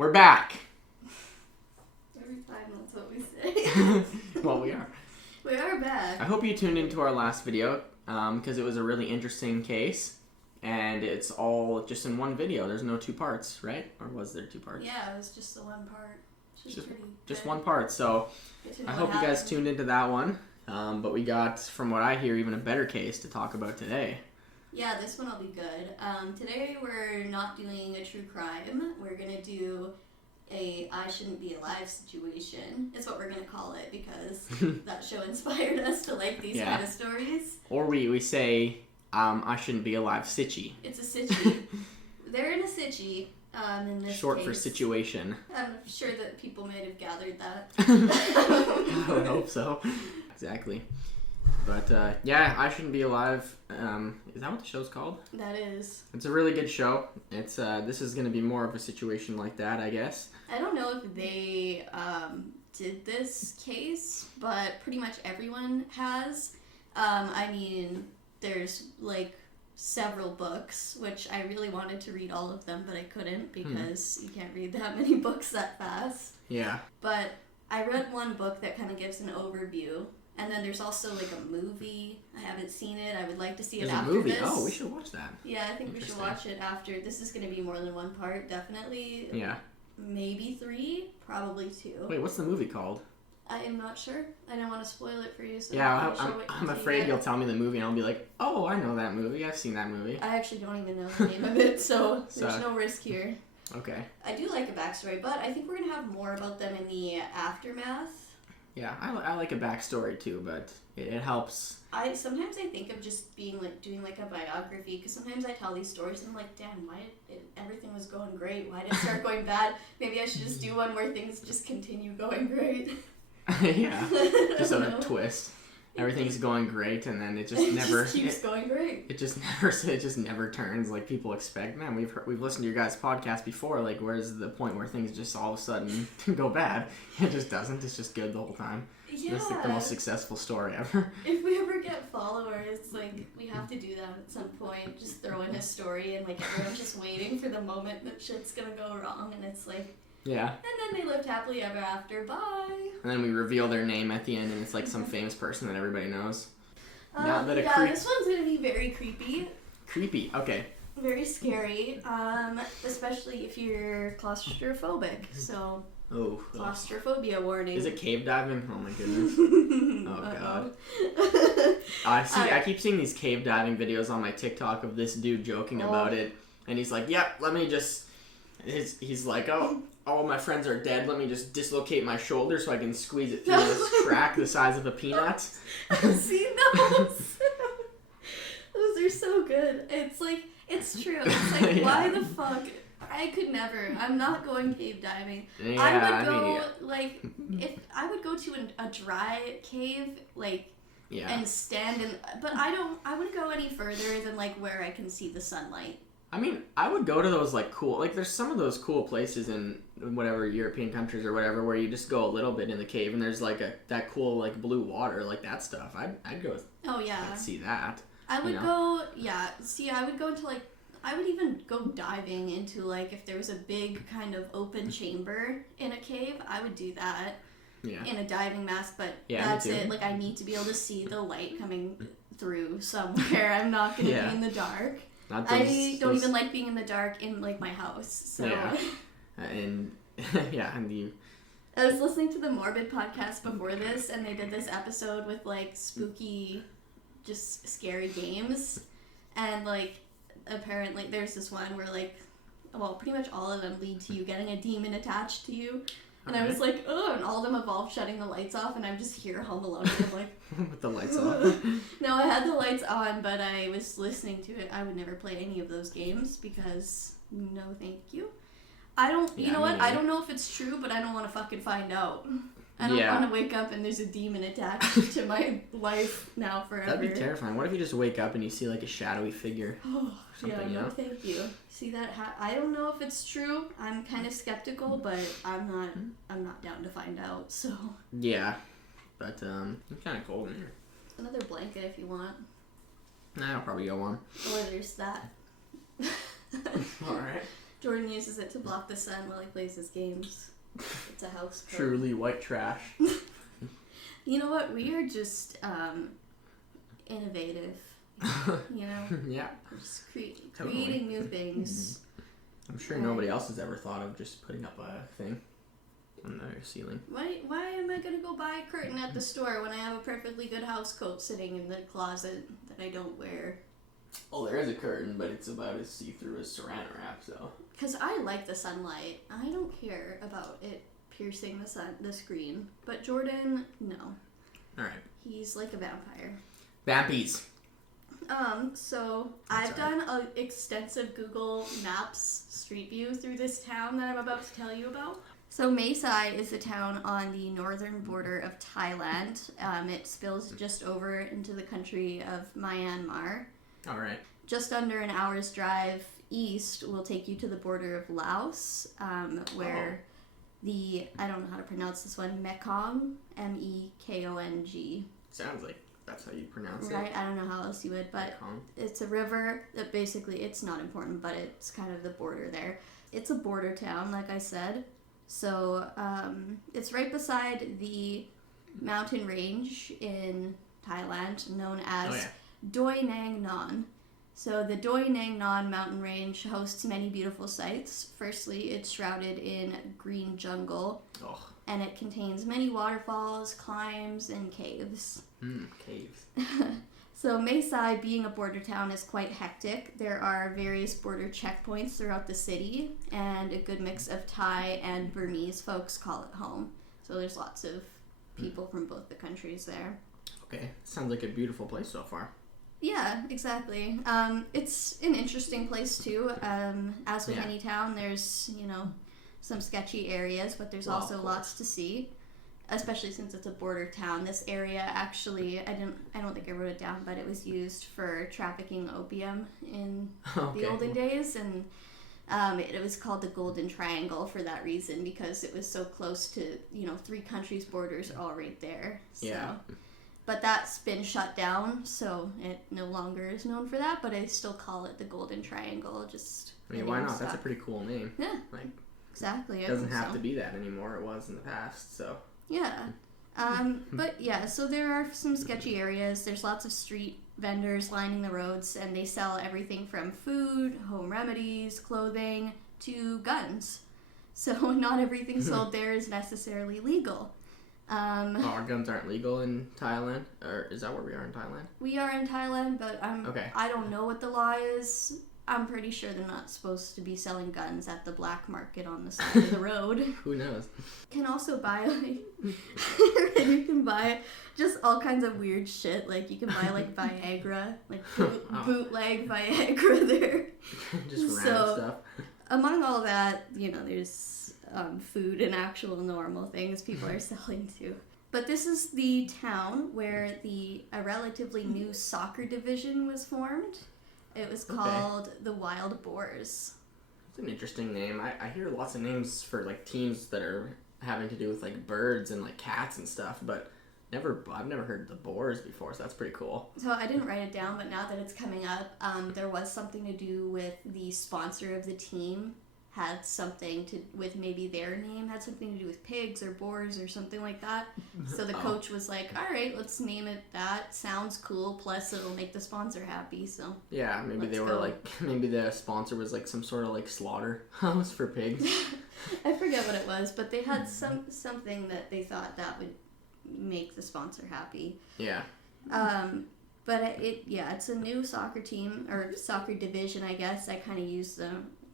We're back. Every time that's what we say. Well, we are. We are back. I hope you tuned into our last video because it was a really interesting case. And it's all just in one video. There's no two parts, right? Or was there two parts? Yeah, it was just the one part. Just one part. So I hope you guys tuned into that one. But we got, from what I hear, even a better case to talk about today. Yeah, this one will be good. Today we're not doing a true crime. We're going to do a I shouldn't be alive situation. Is what we're going to call it because that show inspired us to like these kind of stories. Or we say, I shouldn't be alive sitchy. It's a sitchy. They're in a sitchy. In this Short case. for situation. I'm sure that people might have gathered that. I would hope so. Exactly. But yeah, I Shouldn't Be Alive. Is that what the show's called? That is. It's a really good show. It's this is going to be more of a situation like that, I guess. I don't know if they did this case, but pretty much everyone has. I mean, there's like several books, which I really wanted to read all of them, but I couldn't because you can't read that many books that fast. Yeah. But I read one book that kind of gives an overview. And then there's also like a movie. I haven't seen it. I would like to see it after this. There's a movie? Oh, we should watch that. Yeah, I think we should watch it after. This is going to be more than one part, definitely. Yeah. Maybe 3, probably 2. Wait, what's the movie called? I am not sure. I don't want to spoil it for you. So yeah, I'm afraid you'll tell me the movie and I'll be like, oh, I know that movie. I've seen that movie. I actually don't even know the name of it, so there's no risk here. Okay. I do like a backstory, but I think we're going to have more about them in the aftermath. Yeah, I like a backstory too, but it helps. Sometimes I think of just being like doing like a biography because sometimes I tell these stories and I'm like, damn, everything was going great? Why did it start going bad? Maybe I should just do one where things just continue going great. Yeah, just a twist. Everything's going great, and then it just never keeps going great. It just never turns like people expect. Man, we've listened to your guys' podcast before. Like, where's the point where things just all of a sudden go bad? It just doesn't. It's just good the whole time. Yeah. It's like the most successful story ever. If we ever get followers, like, we have to do that at some point. Just throw in a story, and like everyone's just waiting for the moment that shit's gonna go wrong, and it's like. Yeah. And then they lived happily ever after. Bye. And then we reveal their name at the end, and it's like some famous person that everybody knows. This one's gonna be very creepy. Creepy. Okay. Very scary. Especially if you're claustrophobic. So. Oh. Claustrophobia warning. Is it cave diving? Oh my goodness. Oh god. I keep seeing these cave diving videos on my TikTok of this dude joking about it, and he's like, "Yep, let me just." He's like, oh, all my friends are dead. Let me just dislocate my shoulder so I can squeeze it through this crack the size of a peanut. I've seen those. Those are so good. It's like, it's true. It's like, why the fuck? I could never. I'm not going cave diving. Yeah, I would go, like, if I would go to a dry cave, like, and stand in, but I wouldn't go any further than, like, where I can see the sunlight. I mean, I would go to those, like, cool, like, there's some of those cool places in whatever European countries or whatever where you just go a little bit in the cave and there's, like, that cool, like, blue water, like, that stuff. I'd go see that. I would go, I would go into, like, I would even go diving into, like, if there was a big kind of open chamber in a cave, I would do that in a diving mask, but that's it. Like, I need to be able to see the light coming through somewhere. I'm not going to be in the dark. I don't even like being in the dark in, like, my house, so... Yeah. And you... I was listening to the Morbid podcast before this, and they did this episode with, like, spooky, just scary games, and, like, apparently there's this one where, like, well, pretty much all of them lead to you getting a demon attached to you. And I was like, oh, and all of them involve shutting the lights off, and I'm just here home alone, and I'm like... With the lights off? No, I had the lights on, but I was listening to it. I would never play any of those games, because no thank you. You know what? I don't know if it's true, but I don't want to fucking find out. I don't want to wake up and there's a demon attached to my life now forever. That'd be terrifying. What if you just wake up and you see, like, a shadowy figure? Oh, no, thank you. See that? I don't know if it's true. I'm kind of skeptical, but I'm not down to find out. So. Yeah, but it's kind of cold in here. Another blanket if you want. Nah, I'll probably go on. Or there's that. All right. Jordan uses it to block the sun while he plays his games. It's a house coat. Truly white trash. You know what? We are just innovative. You know? Yeah. We're just creating new things. I'm sure nobody else has ever thought of just putting up a thing on their ceiling. Why am I going to go buy a curtain at the store when I have a perfectly good house coat sitting in the closet that I don't wear? Well, there is a curtain, but it's about as see-through as saran wrap, so... Because I like the sunlight. I don't care about it piercing the screen. But Jordan, no. Alright. He's like a vampire. Vampies. So I've done an extensive Google Maps street view through this town that I'm about to tell you about. So Mae Sai is a town on the northern border of Thailand. It spills just over into the country of Myanmar. All right. Just under an hour's drive east will take you to the border of Laos, where I don't know how to pronounce this one, Mekong, Mekong. Sounds like that's how you pronounce it. Right, I don't know how else you would, but Mekong. It's a river that basically, it's not important, but it's kind of the border there. It's a border town, like I said. So it's right beside the mountain range in Thailand known as Doi Nang Non. So the Doi Nang Non mountain range hosts many beautiful sights. Firstly, it's shrouded in green jungle, and it contains many waterfalls, climbs, and caves. Caves. So Mae Sai, being a border town, is quite hectic. There are various border checkpoints throughout the city, and a good mix of Thai and Burmese folks call it home. So there's lots of people from both the countries there. Okay, sounds like a beautiful place so far. Yeah, exactly. It's an interesting place too. As with any town, there's, some sketchy areas, but there's also lots to see. Especially since it's a border town. This area actually, I don't think I wrote it down, but it was used for trafficking opium in the olden days, and it was called the Golden Triangle for that reason, because it was so close to, 3 countries' borders all right there. So. Yeah. But that's been shut down, so it no longer is known for that, but I still call it the Golden Triangle, just... why not? That's a pretty cool name. Yeah, exactly. It doesn't have to be that anymore. It was in the past, so... Yeah. But yeah, so there are some sketchy areas. There's lots of street vendors lining the roads, and they sell everything from food, home remedies, clothing, to guns. So not everything sold there is necessarily legal. Our guns aren't legal in Thailand? Or is that where we are in Thailand? We are in Thailand, but I don't know what the law is. I'm pretty sure they're not supposed to be selling guns at the black market on the side of the road. Who knows? You can also buy, you can buy just all kinds of weird shit. Like, you can buy, Viagra, bootleg Viagra there. Just random stuff. Among all that, there's food and actual normal things people are selling too. But this is the town where a relatively new soccer division was formed. It was called the Wild Boars. It's an interesting name. I hear lots of names for teams that are having to do with birds and cats and stuff, but I've never heard the Boars before, so that's pretty cool. So I didn't write it down, but now that it's coming up, there was something to do with the sponsor of the team had something to with maybe their name had something to do with pigs or boars or something like that. So the coach was like, all right, let's name it that. Sounds cool. Plus it'll make the sponsor happy. So yeah, maybe they were maybe the sponsor was some sort of slaughterhouse for pigs. I forget what it was, but they had something that they thought that would make the sponsor happy. Yeah. But it's a new soccer team or soccer division, I guess. I kind of use the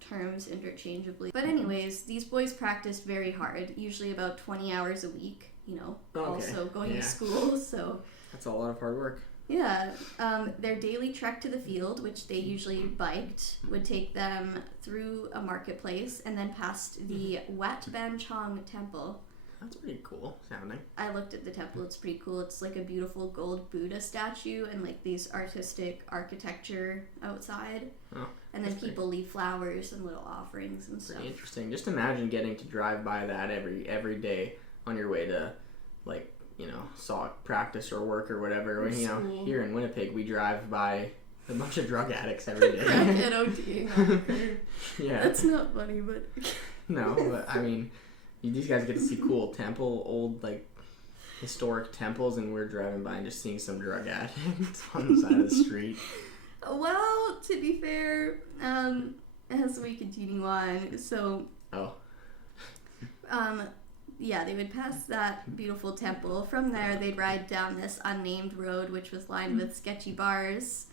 terms interchangeably. But anyways, these boys practiced very hard, usually about 20 hours a week, also going to school, so... That's a lot of hard work. Yeah. Their daily trek to the field, which they usually biked, would take them through a marketplace and then past the Wat Ban Chong Temple. That's pretty cool sounding. I looked at the temple. It's pretty cool. It's a beautiful gold Buddha statue and these artistic architecture outside. Oh, and then people leave flowers and little offerings and stuff. Pretty interesting. Just imagine getting to drive by that every day on your way to sock practice or work or whatever. Here in Winnipeg, we drive by A bunch of drug addicts every day. Crack and ODing on the curb. Yeah. That's not funny, but... No, but I mean, these guys get to see cool old, like, historic temples, and we're driving by and just seeing some drug addicts on the side of the street. Well, to be fair, as we continue on, so... Oh. Yeah, they would pass that beautiful temple. From there, they'd ride down this unnamed road, which was lined with sketchy bars,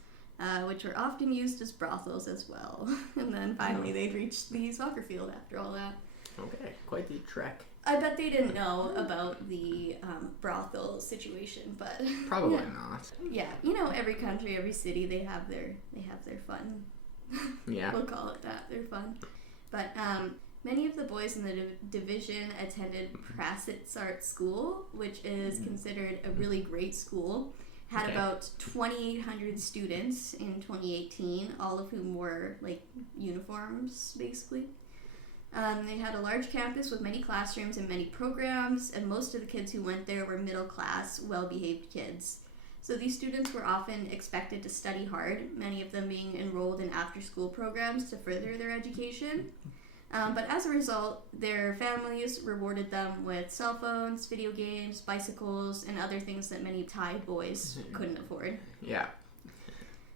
which were often used as brothels as well. And then finally, they'd reach the soccer field after all that. Okay, quite the trek. I bet they didn't know about the brothel situation, but probably not. Yeah, every country, every city, they have their fun. Yeah, we'll call it that. They're fun, but many of the boys in the division attended Prasitsart School, which is considered a really great school. Had about 2,800 students in 2018, all of whom wore like uniforms, basically. They had a large campus with many classrooms and many programs, and most of the kids who went there were middle-class, well-behaved kids. So these students were often expected to study hard, many of them being enrolled in after-school programs to further their education. But as a result, their families rewarded them with cell phones, video games, bicycles, and other things that many Thai boys couldn't afford. Yeah.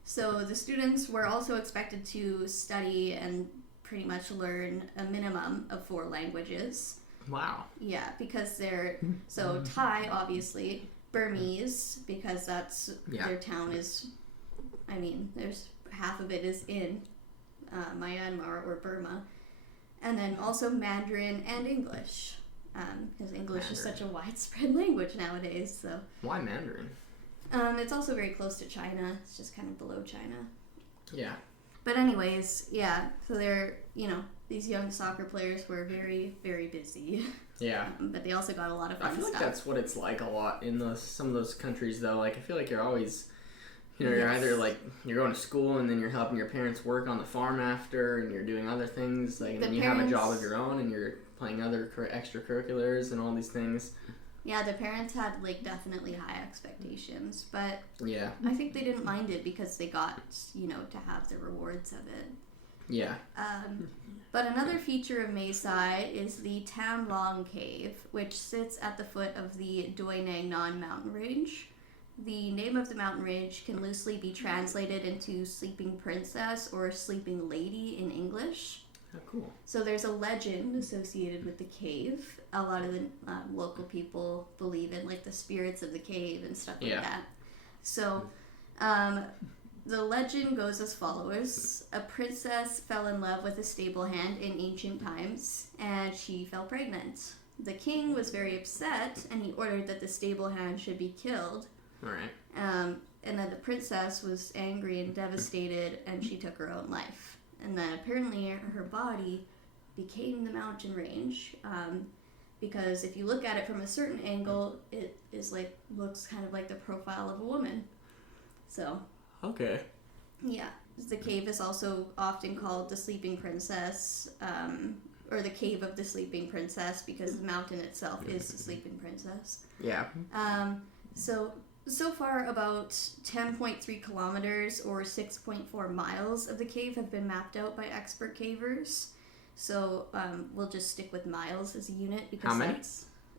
So the students were also expected to study and pretty much learn a minimum of 4 languages. Wow. Yeah, because they're... So Thai, obviously. Burmese, because that's... Their town is... I mean, there's half of it is in Myanmar or Burma. And then also Mandarin and English, because English is such a widespread language nowadays. So why Mandarin? It's also very close to China. It's just kind of below China. Yeah. But anyways, yeah. So they're, these young soccer players were very, very busy. Yeah. But they also got a lot of fun stuff. I feel like that's what it's like a lot in some of those countries, though. Like, I feel like you're always... you're either, like, you're going to school and then you're helping your parents work on the farm after, and you're doing other things, like, and then you have a job of your own and you're playing other extracurriculars and all these things. Yeah, the parents had, like, definitely high expectations, but yeah, I think they didn't mind it because they got, to have the rewards of it. Yeah. But another feature of Mae Sai is the Tham Luang Cave, which sits at the foot of the Doi Nang Non mountain range. The name of the mountain range can loosely be translated into Sleeping Princess or Sleeping Lady in English. Oh, cool. So there's a legend associated with the cave. A lot of the local people believe in, like, the spirits of the cave and stuff like that. So the legend goes as follows. A princess fell in love with a stable hand in ancient times, and she fell pregnant. The king was very upset, and he ordered that the stable hand should be killed. All right. And then the princess was angry and devastated, and she took her own life. And then apparently her body became the mountain range, because if you look at it from a certain angle, it is looks kind of like the profile of a woman. So. Okay. Yeah, the cave is also often called the Sleeping Princess, or the Cave of the Sleeping Princess, because the mountain itself is the Sleeping Princess. Yeah. So far, about 10.3 kilometers or 6.4 miles of the cave have been mapped out by expert cavers. So we'll just stick with miles as a unit. Because how many?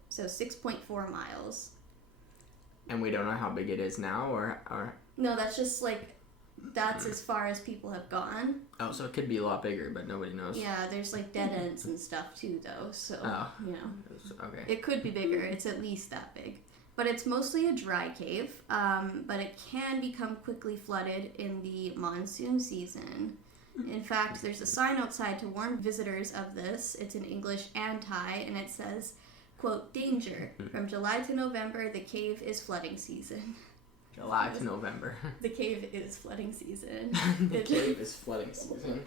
So 6.4 miles. And we don't know how big it is now, or? No, that's just that's as far as people have gone. Oh, so it could be a lot bigger, but nobody knows. Yeah, there's dead ends and stuff too, though. So Okay. It could be bigger. It's at least that big. But it's mostly a dry cave, but it can become quickly flooded in the monsoon season. In fact, there's a sign outside to warn visitors of this. It's in English and Thai, and it says, quote, "Danger. From July to November, the cave is flooding season." July to November. The cave is flooding season. The cave is flooding season.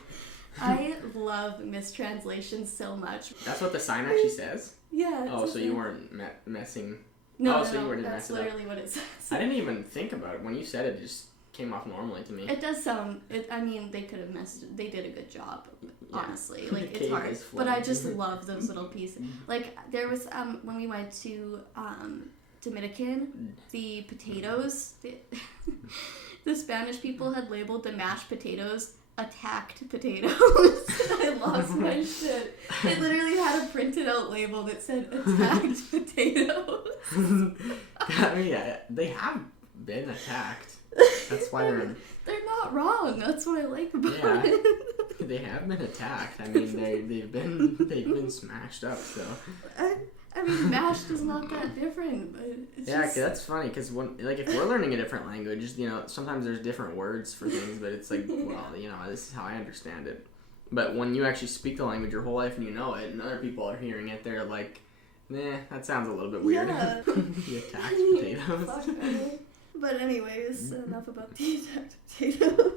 I love mistranslations so much. That's what the sign actually says? Yeah. Oh, so you weren't messing... No, so you were that's literally what it says. I didn't even think about it. When you said it, it just came off normally to me. It does sound... they could have messed... They did a good job, honestly. It's hard. But I just love those little pieces. There was... when we went to Dominican, the potatoes, the Spanish people had labeled the mashed potatoes attacked potatoes. I lost my shit. They literally had a printed out label that said attacked potatoes. I mean, yeah, they have been attacked. That's why they're not wrong. That's what I like about it. They have been attacked. I mean, they've been smashed up. So. I mean, mashed is not that different. But it's just... that's funny because if we're learning a different language, sometimes there's different words for things, but it's like, well, this is how I understand it. But when you actually speak the language your whole life and you know it, and other people are hearing it, they're like, nah, that sounds a little bit weird. Yeah. The attacked potatoes. But anyways, enough about the attacked potatoes.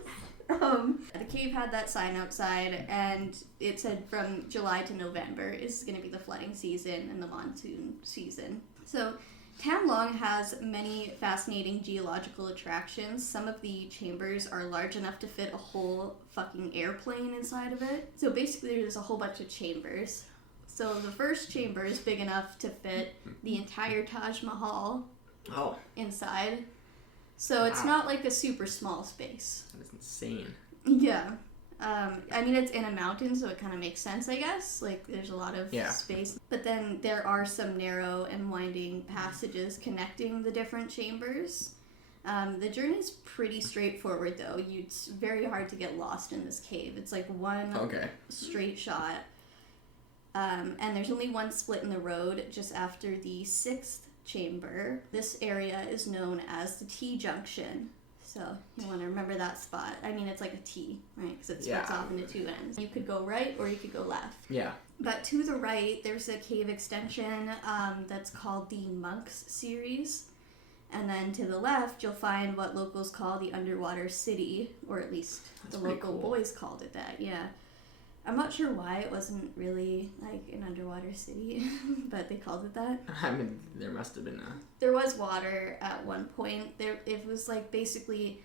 The cave had that sign outside, and it said from July to November is going to be the flooding season and the monsoon season. So Tham Luang has many fascinating geological attractions. Some of the chambers are large enough to fit a whole fucking airplane inside of it. So basically there's a whole bunch of chambers. So the first chamber is big enough to fit the entire Taj Mahal inside. So it's not like a super small space. That is insane. Yeah. I mean, it's in a mountain, so it kind of makes sense, I guess. Like, there's a lot of space. But then there are some narrow and winding passages connecting the different chambers. The journey's pretty straightforward, though. It's very hard to get lost in this cave. It's like one straight shot. And there's only one split in the road just after the 6th chamber. This area is known as the T-junction. So you want to remember that spot. I mean, it's like a T, right? Because it splits off into two ends. You could go right or you could go left. Yeah. But to the right, there's a cave extension that's called the Monks series. And then to the left, you'll find what locals call the Underwater City, or at least the local boys called it that, yeah. I'm not sure why it wasn't really like an underwater city, but they called it that. I mean, there must have been There was water at one point. It was like basically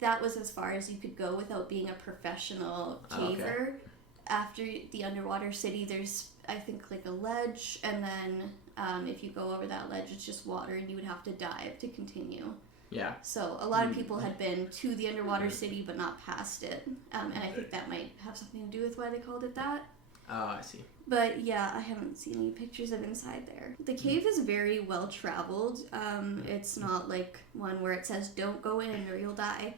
that was as far as you could go without being a professional caver. Okay. After the underwater city, there's I think like a ledge, and then if you go over that ledge, it's just water, and you would have to dive to continue. Yeah. So a lot of people had been to the underwater city but not past it. And I think that might have something to do with why they called it that. Oh, I see. But yeah, I haven't seen any pictures of inside there. The cave is very well traveled. It's not like one where it says don't go in or you'll die.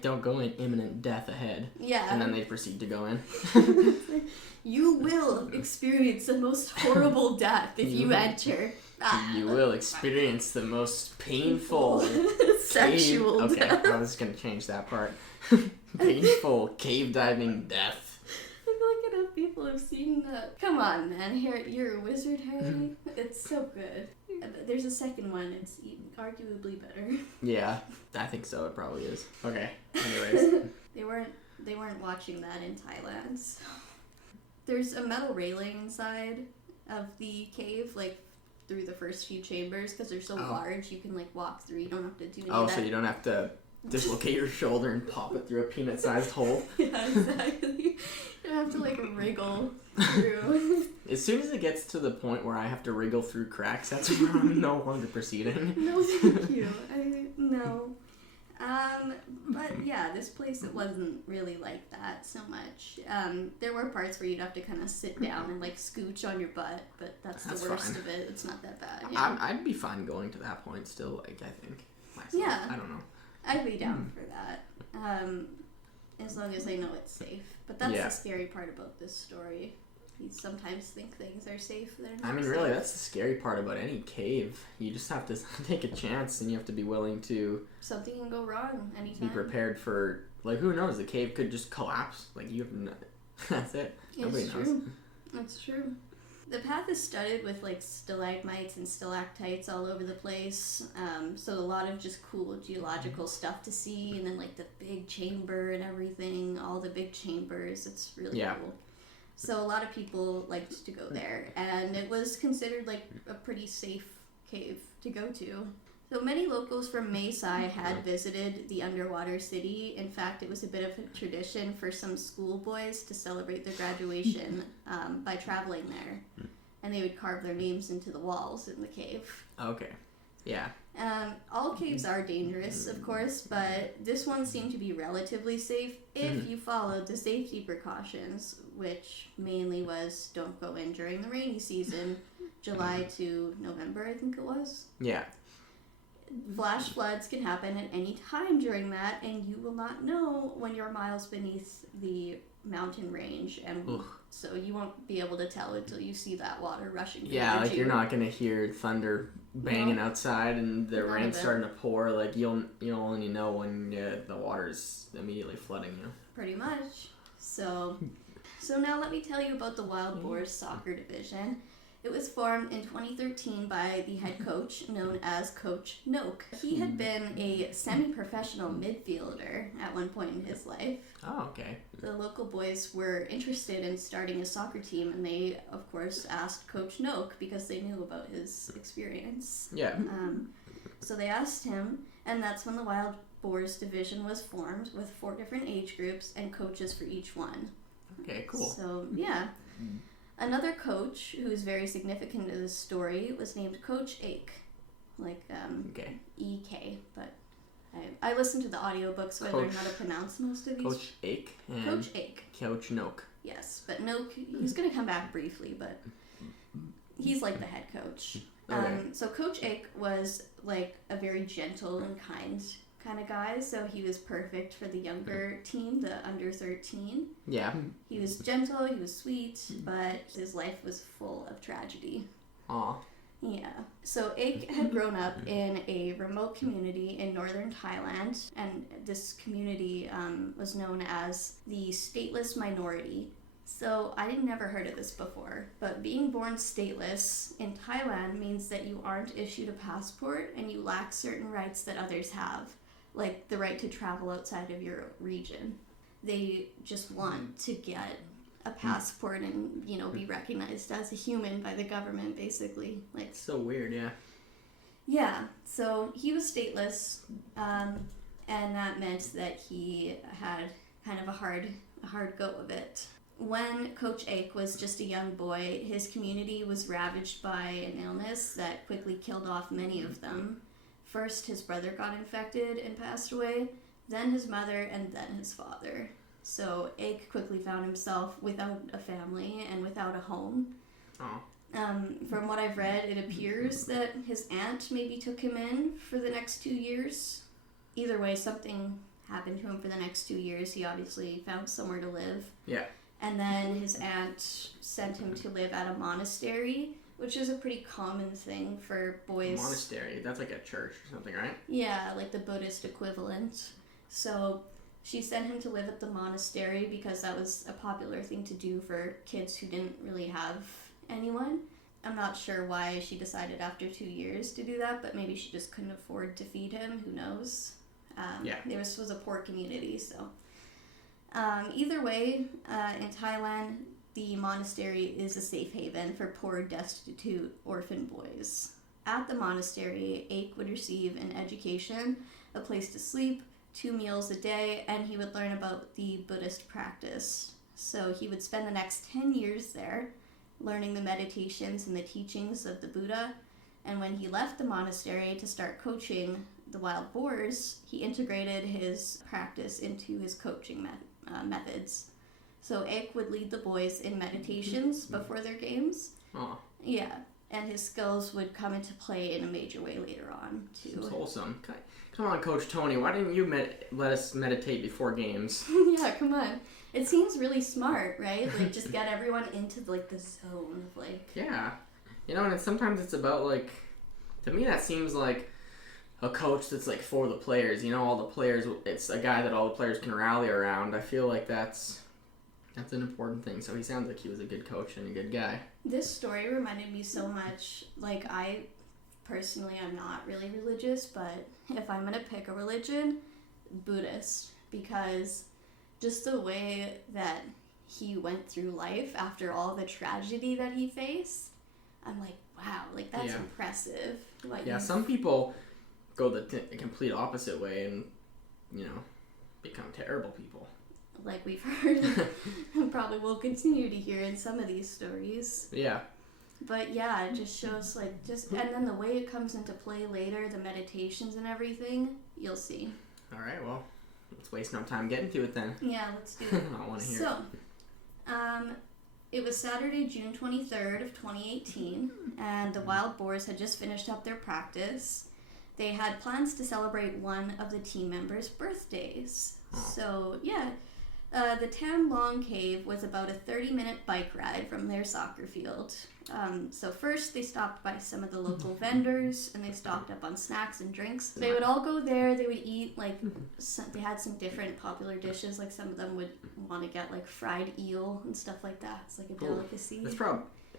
Don't go in, imminent death ahead. Yeah. And then they proceed to go in. You will experience the most horrible death if you enter. You will experience the most painful sexual death. Okay, I was going to change that part. Painful cave diving death. I feel like enough people have seen that. Come on, man. You're a wizard, Harry. It's so good. There's a second one. It's arguably better. Yeah, I think so. It probably is. Okay. Anyways. They weren't watching that in Thailand. So. There's a metal railing inside of the cave, like through the first few chambers, because they're so large. You can like walk through. You don't have to do any of that. So you don't have to dislocate your shoulder and pop it through a peanut-sized hole. Yeah, exactly. You don't have to like wriggle through. As soon as it gets to the point where I have to wriggle through cracks, that's where I'm no longer proceeding. No, thank you. No. But yeah, this place, it wasn't really like that so much. There were parts where you'd have to kind of sit down and like scooch on your butt, but that's the worst of it. It's not that bad. Yeah. I'd be fine going to that point still, like, I think. Myself. Yeah. I don't know. I'd be down for that. As long as I know it's safe. But that's the scary part about this story. You sometimes think things are safe. They're not really, that's the scary part about any cave. You just have to take a chance, and you have to be willing to... Something can go wrong anytime. Be prepared for... Like, who knows? The cave could just collapse. Like, you have no... That's it. Nobody knows. That's true. The path is studded with, like, stalagmites and stalactites all over the place. So a lot of just cool geological stuff to see. And then, like, the big chamber and everything. All the big chambers. It's really cool. So a lot of people liked to go there, and it was considered like a pretty safe cave to go to. So many locals from Mae Sai had visited the underwater city. In fact, it was a bit of a tradition for some schoolboys to celebrate their graduation by traveling there, and they would carve their names into the walls in the cave. Okay. Yeah. All caves are dangerous, of course, but this one seemed to be relatively safe if you followed the safety precautions, which mainly was don't go in during the rainy season, July to November, I think it was. Yeah. Flash floods can happen at any time during that, and you will not know when you're miles beneath the mountain range, and so you won't be able to tell until you see that water rushing towards you. You're not gonna hear thunder banging outside and the rain's starting to pour. Like you'll only know when the water's immediately flooding you. Pretty much. So now let me tell you about the Wild Boars soccer division. It was formed in 2013 by the head coach, known as Coach Noak. He had been a semi-professional midfielder at one point in his life. Oh, okay. The local boys were interested in starting a soccer team, and they, of course, asked Coach Noak because they knew about his experience. Yeah. So they asked him, and that's when the Wild Boars division was formed with 4 different age groups and coaches for each one. Okay, cool. So, yeah. Another coach who is very significant to this story was named Coach Ake, like E-K, but I listened to the audiobook, so I learned how to pronounce most of these. Coach Ake and Coach Ake. Coach Noak. Yes, but Noak, he's going to come back briefly, but he's like the head coach. Okay. So Coach Ake was like a very gentle and kind of guy, so he was perfect for the younger team, the under 13. Yeah. He was gentle, he was sweet, but his life was full of tragedy. Aw. Yeah. So Ake had grown up in a remote community in northern Thailand, and this community was known as the stateless minority. So I had never heard of this before, but being born stateless in Thailand means that you aren't issued a passport and you lack certain rights that others have, like the right to travel outside of your region. They just want to get a passport and, be recognized as a human by the government, basically. Like, so weird, yeah. Yeah, so he was stateless, and that meant that he had kind of a hard go of it. When Coach Ake was just a young boy, his community was ravaged by an illness that quickly killed off many of them. First, his brother got infected and passed away, then his mother, and then his father. So Ake quickly found himself without a family and without a home. Oh. From what I've read, it appears that his aunt maybe took him in for the next 2 years. Either way, something happened to him for the next 2 years. He obviously found somewhere to live. Yeah. And then his aunt sent him to live at a monastery, which is a pretty common thing for boys. A monastery? That's like a church or something, right? Yeah, like the Buddhist equivalent. So she sent him to live at the monastery because that was a popular thing to do for kids who didn't really have anyone. I'm not sure why she decided after 2 years to do that, but maybe she just couldn't afford to feed him. Who knows? This was a poor community, so. Either way, in Thailand, the monastery is a safe haven for poor, destitute, orphan boys. At the monastery, Ake would receive an education, a place to sleep, 2 meals a day, and he would learn about the Buddhist practice. So he would spend the next 10 years there, learning the meditations and the teachings of the Buddha. And when he left the monastery to start coaching the Wild Boars, he integrated his practice into his coaching methods. So Ake would lead the boys in meditations before their games. Oh. Yeah, and his skills would come into play in a major way later on, too. It's wholesome. Come on, Coach Tony, why didn't you let us meditate before games? Yeah, come on. It seems really smart, right? Like, just get everyone into, like, the zone of, like... Yeah. And sometimes it's about, like... To me, that seems like a coach that's, like, for the players. All the players... It's a guy that all the players can rally around. I feel like that's an important thing. So he sounds like he was a good coach and a good guy. This story reminded me so much... Like, personally, I'm not really religious, but if I'm going to pick a religion, Buddhist. Because... just the way that he went through life after all the tragedy that he faced, I'm like, wow, like that's impressive. Some people go the complete opposite way and, become terrible people. Like we've heard and probably will continue to hear in some of these stories. Yeah. But yeah, it just shows and then the way it comes into play later, the meditations and everything, you'll see. All right, well, let's waste no time getting to it then. Yeah, let's do it. I want to hear it. So, it was Saturday, June 23rd of 2018, and the Wild Boars had just finished up their practice. They had plans to celebrate one of the team members' birthdays. Oh. So, yeah. The Tham Luang Cave was about a 30-minute bike ride from their soccer field. So first they stopped by some of the local vendors and they stocked up on snacks and drinks. They would all go there, they would eat, they had some different popular dishes, some of them would want to get fried eel and stuff like that. It's a delicacy. That's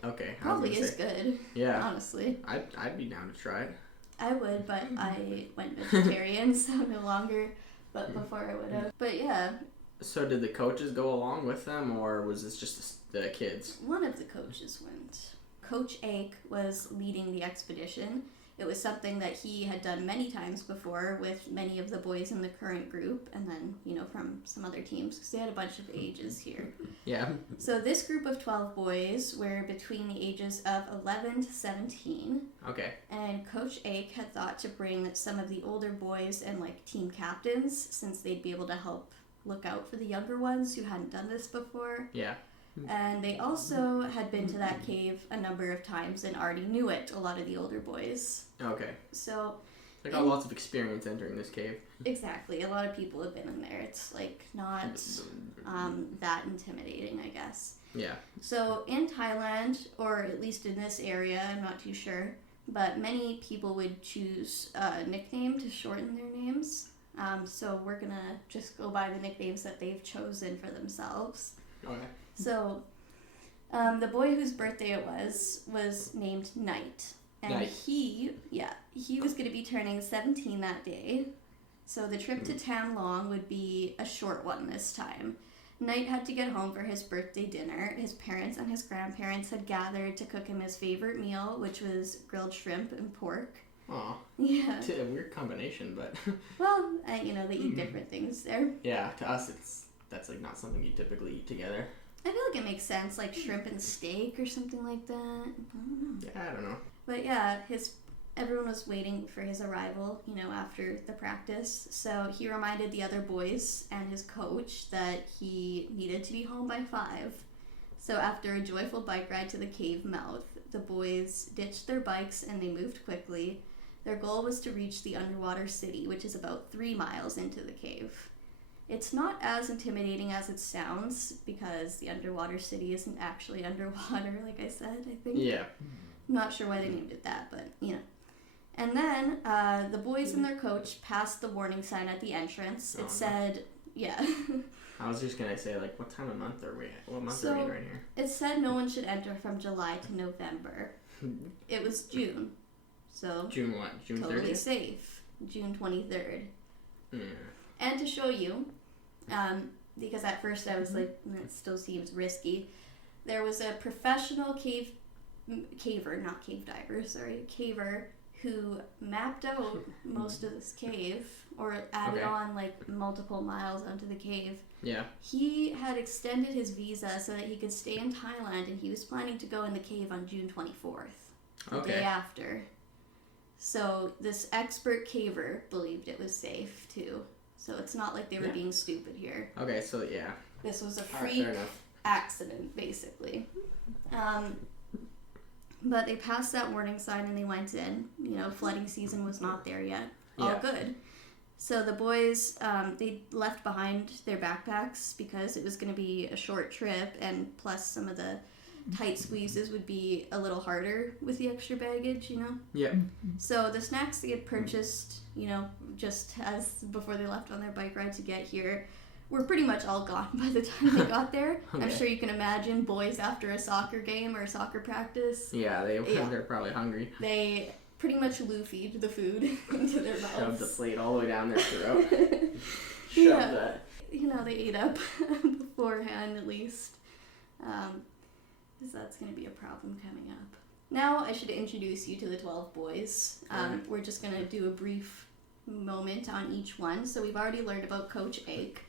okay. Probably is good. Yeah. Honestly. I'd be down to try it. I would, but I went vegetarian, so no longer, but before I would have. But yeah. So did the coaches go along with them, or was this just the kids? One of the coaches went. Coach Ake was leading the expedition. It was something that he had done many times before with many of the boys in the current group, and then, from some other teams, because they had a bunch of ages here. Yeah. So this group of 12 boys were between the ages of 11 to 17. Okay. And Coach Ake had thought to bring some of the older boys and, team captains, since they'd be able to help look out for the younger ones who hadn't done this before. Yeah. And they also had been to that cave a number of times and already knew it, a lot of the older boys. Okay. So they got lots of experience entering this cave. Exactly. A lot of people have been in there. It's not that intimidating, I guess. Yeah. So in Thailand, or at least in this area, I'm not too sure, but many people would choose a nickname to shorten their names. So we're going to just go by the nicknames that they've chosen for themselves. Okay. So the boy whose birthday it was named Knight. And he was going to be turning 17 that day. So the trip to Tham Luang would be a short one this time. Knight had to get home for his birthday dinner. His parents and his grandparents had gathered to cook him his favorite meal, which was grilled shrimp and pork. Aw. Yeah. It's a weird combination, but... Well, they eat different things there. Yeah, to us, that's not something you typically eat together. I feel like it makes sense, shrimp and steak or something like that. I don't know. Yeah, I don't know. But yeah, everyone was waiting for his arrival, after the practice. So he reminded the other boys and his coach that he needed to be home by 5. So after a joyful bike ride to the cave mouth, the boys ditched their bikes and they moved quickly. Their goal was to reach the underwater city, which is about 3 miles into the cave. It's not as intimidating as it sounds, because the underwater city isn't actually underwater, like I said, I think. Yeah. I'm not sure why they named it that, but, And then the boys and their coach passed the warning sign at the entrance. It said, yeah. I was just going to say, what time of month are we at? What month are we right here? It said no one should enter from July to November. It was June. So June what? June 30th? Totally safe. June 23rd. Yeah. And to show you, because at first I was it still seems risky, there was a professional caver, not cave diver, sorry, caver, who mapped out most of this cave, or added on multiple miles onto the cave. Yeah. He had extended his visa so that he could stay in Thailand, and he was planning to go in the cave on June 24th, the day after. So this expert caver believed it was safe too. So it's not like they were being stupid here. Okay, so yeah. This was a freak accident, basically. But they passed that warning sign and they went in. Flooding season was not there yet. All good. So the boys, they left behind their backpacks because it was going to be a short trip, and plus some of the tight squeezes would be a little harder with the extra baggage, Yeah. So the snacks they had purchased, just as before they left on their bike ride to get here, were pretty much all gone by the time they got there. Okay. I'm sure you can imagine boys after a soccer game or soccer practice. Yeah, they're probably hungry. They pretty much loofied the food into their mouths. Shoved the plate all the way down their throat. Shoved that. They ate up beforehand at least. Because that's going to be a problem coming up. Now I should introduce you to the 12 boys. We're just going to do a brief moment on each one. So we've already learned about Coach Ake.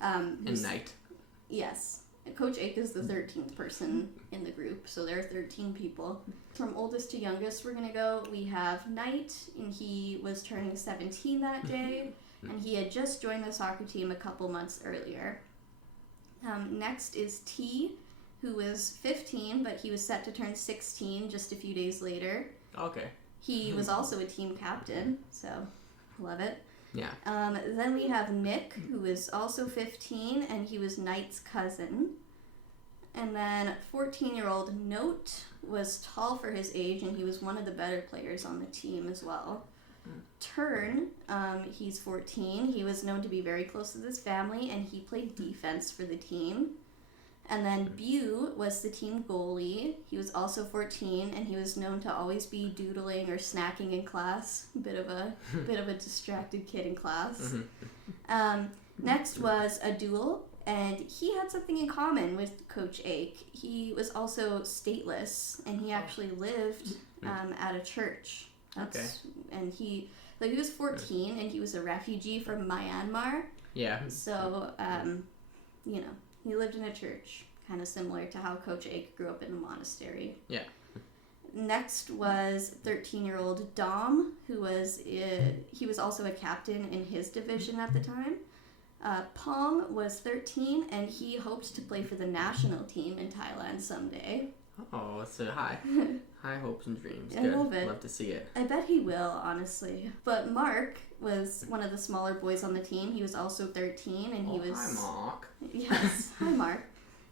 And Knight. Yes. Coach Ake is the 13th person in the group, so there are 13 people. From oldest to youngest, we're going to go. We have Knight, and he was turning 17 that day, and he had just joined the soccer team a couple months earlier. Next is T, who was 15, but he was set to turn 16 just a few days later. Okay. He was also a team captain, so love it. Yeah. Then we have Nick, who is also 15, and he was Knight's cousin. And then 14-year-old Note was tall for his age, and he was one of the better players on the team as well. Turn, he's 14. He was known to be very close to this family, and he played defense for the team. And then Bew was the team goalie. He was also 14, and he was known to always be doodling or snacking in class. Bit of a distracted kid in class. Next was Adul, and he had something in common with Coach Ake. He was also stateless, and he actually lived at a church. And he was 14, and he was a refugee from Myanmar. Yeah. So, he lived in a church, kind of similar to how Coach Ake grew up in a monastery. Yeah. Next was 13-year-old Dom, who he was also a captain in his division at the time. Pong was 13, and he hoped to play for the national team in Thailand someday. Oh, so high hopes and dreams. I Good. love it. Love to see it. I bet he will, honestly. But Mark was one of the smaller boys on the team. He was also 13, and he was... Hi, Mark. Yes, hi, Mark.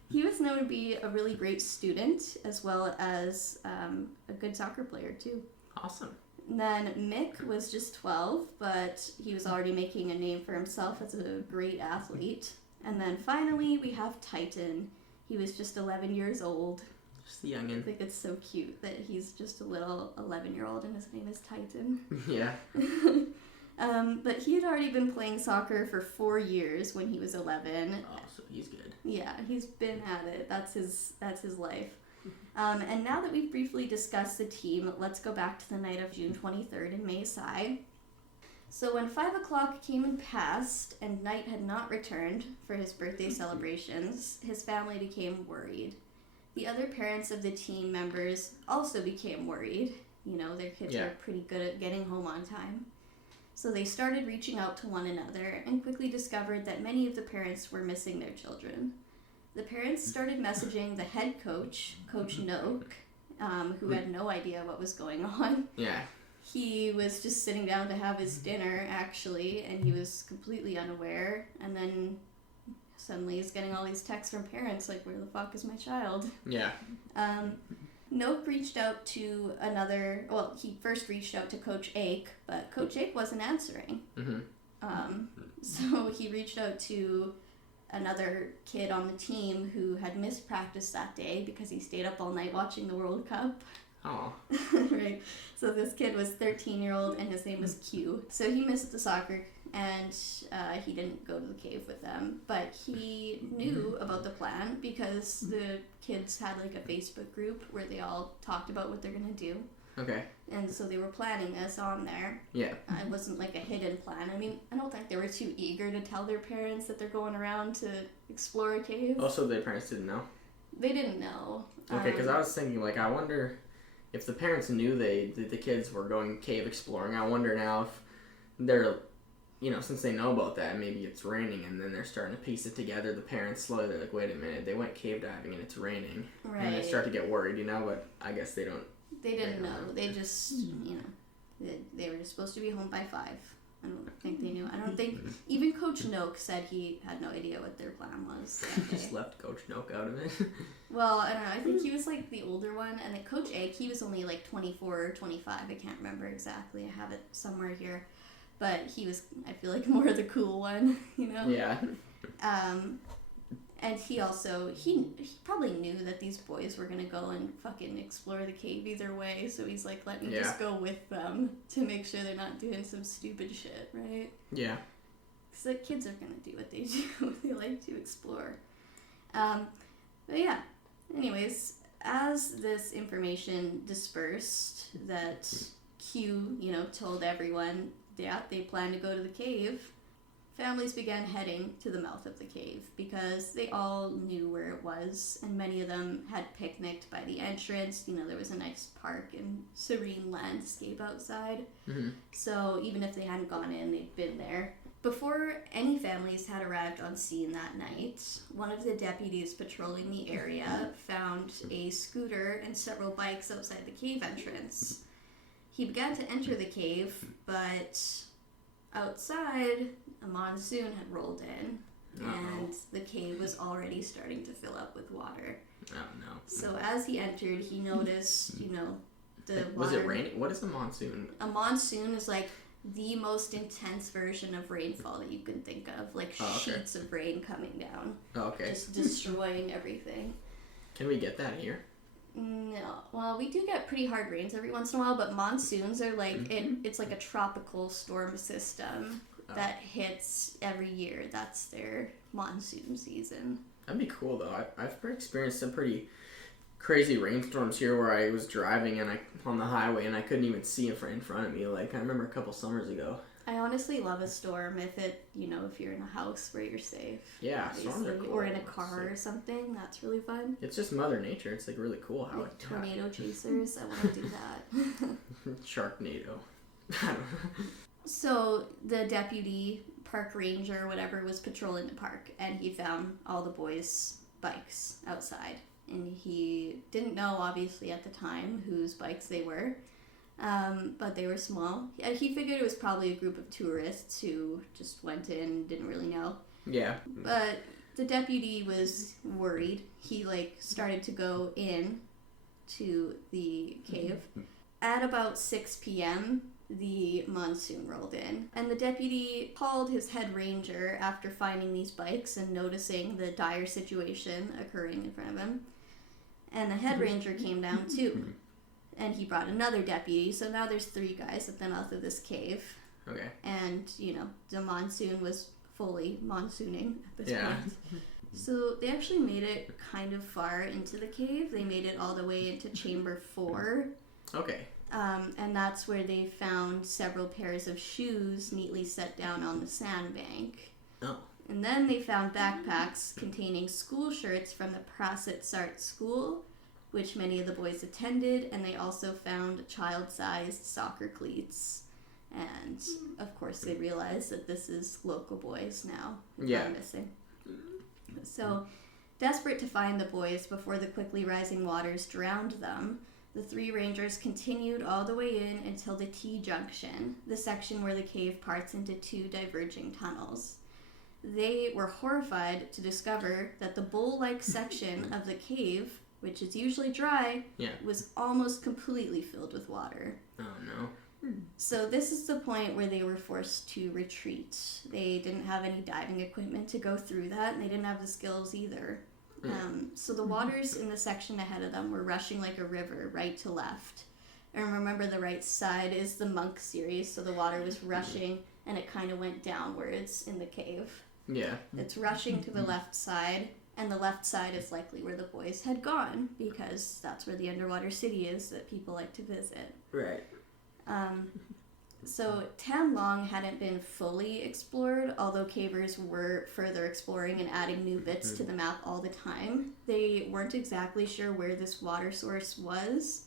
He was known to be a really great student, as well as a good soccer player, too. Awesome. And then Mick was just 12, but he was already making a name for himself as a great athlete. And then finally, we have Titan. He was just 11 years old. Just the youngin'. I think it's so cute that he's just a little 11-year-old and his name is Titan. Yeah. But he had already been playing soccer for 4 years when he was 11. Oh, so he's good. Yeah, he's been at it. That's his life. And now that we've briefly discussed the team, let's go back to the night of June 23rd in Mae Sai. So when 5 o'clock came and passed, and Knight had not returned for his birthday celebrations, his family became worried. The other parents of the team members also became worried. You know, their kids are pretty good at getting home on time. So they started reaching out to one another and quickly discovered that many of the parents were missing their children. The parents started messaging the head coach, Coach Noak, who had no idea what was going on. Yeah. He was just sitting down to have his dinner, actually, and he was completely unaware. And then suddenly he's getting all these texts from parents like, where the fuck is my child? Yeah. Noak reached out to he first reached out to Coach Ake, but Coach Ake wasn't answering. So he reached out to another kid on the team who had missed practice that day because he stayed up all night watching the World Cup. Oh. Right. So this kid was 13-year-old and his name was Q. So he missed the soccer and he didn't go to the cave with them. But he knew about the plan because the kids had like a Facebook group where they all talked about what they're going to do. Okay. And so they were planning this on there. Yeah. It wasn't like a hidden plan. I mean, I don't think they were too eager to tell their parents that they're going around to explore a cave. Also, their parents didn't know? They didn't know. Okay, because I was thinking, like, I wonder if the parents knew the kids were going cave exploring. I wonder now if they're, since they know about that, maybe it's raining and then they're starting to piece it together. The parents slowly, they're like, wait a minute, they went cave diving and it's raining. Right. And they start to get worried, but I guess they don't. They didn't know. They just, they were just supposed to be home by 5. I don't think they knew. I don't think, even Coach Noak said he had no idea what their plan was. Just left Coach Noak out of it. Well, I don't know. I think he was like the older one. And then Coach Ake, he was only like 24 or 25. I can't remember exactly. I have it somewhere here. But he was, I feel like, more the cool one, Yeah. And he also, he probably knew that these boys were going to go and fucking explore the cave either way. So he's like, let me just go with them to make sure they're not doing some stupid shit, right? Yeah. Because the kids are going to do what they do. They like to explore. But yeah. Anyways, as this information dispersed that Q, told everyone, they plan to go to the cave. families began heading to the mouth of the cave because they all knew where it was, and many of them had picnicked by the entrance. You know, there was a nice park and serene landscape outside. Mm-hmm. So even if they hadn't gone in, they'd been there. Before any families had arrived on scene that night, one of the deputies patrolling the area found a scooter and several bikes outside the cave entrance. He began to enter the cave, but outside, a monsoon had rolled in, and the cave was already starting to fill up with water. Oh, no. So as he entered, he noticed, the water... Was it raining? What is a monsoon? A monsoon is like the most intense version of rainfall that you can think of. Like sheets of rain coming down. Oh, okay. Just destroying everything. Can we get that here? No. Well, we do get pretty hard rains every once in a while, but monsoons are like, it's like a tropical storm system that hits every year. That's their monsoon season. That'd be cool, though. I've experienced some pretty crazy rainstorms here where I was driving on the highway and I couldn't even see in front of me. Like, I remember a couple summers ago. I honestly love a storm if you're in a house where you're safe. Yeah, storms are cool. Or in a car or something. That's really fun. It's just Mother Nature. It's like really cool how like tornado chasers. I want to do that. Sharknado. So the deputy, park ranger, whatever, was patrolling the park, and he found all the boys' bikes outside. And he didn't know, obviously, at the time whose bikes they were. But they were small. He figured it was probably a group of tourists who just went in, didn't really know. Yeah. But the deputy was worried. He, started to go in to the cave. At about 6 p.m., the monsoon rolled in. And the deputy called his head ranger after finding these bikes and noticing the dire situation occurring in front of him. And the head ranger came down, too. And he brought another deputy, so now there's 3 guys at the mouth of this cave. Okay. And, the monsoon was fully monsooning at this point. So they actually made it kind of far into the cave. They made it all the way into chamber 4. Okay. And that's where they found several pairs of shoes neatly set down on the sandbank. Oh. And then they found backpacks containing school shirts from the Prasit Sart school, which many of the boys attended, and they also found child-sized soccer cleats. And, of course, they realized that this is local boys now who are missing. So, desperate to find the boys before the quickly rising waters drowned them, the 3 rangers continued all the way in until the T-junction, the section where the cave parts into 2 diverging tunnels. They were horrified to discover that the bowl-like section of the cave, which is usually dry, was almost completely filled with water. Oh, no. So this is the point where they were forced to retreat. They didn't have any diving equipment to go through that, and they didn't have the skills either. So the waters in the section ahead of them were rushing like a river, right to left. And remember, the right side is the monk series, so the water was rushing, and it kind of went downwards in the cave. Yeah. It's rushing to the left side, and the left side is likely where the boys had gone, because that's where the underwater city is that people like to visit. Right. So Tham Luang hadn't been fully explored, although cavers were further exploring and adding new bits to the map all the time. They weren't exactly sure where this water source was.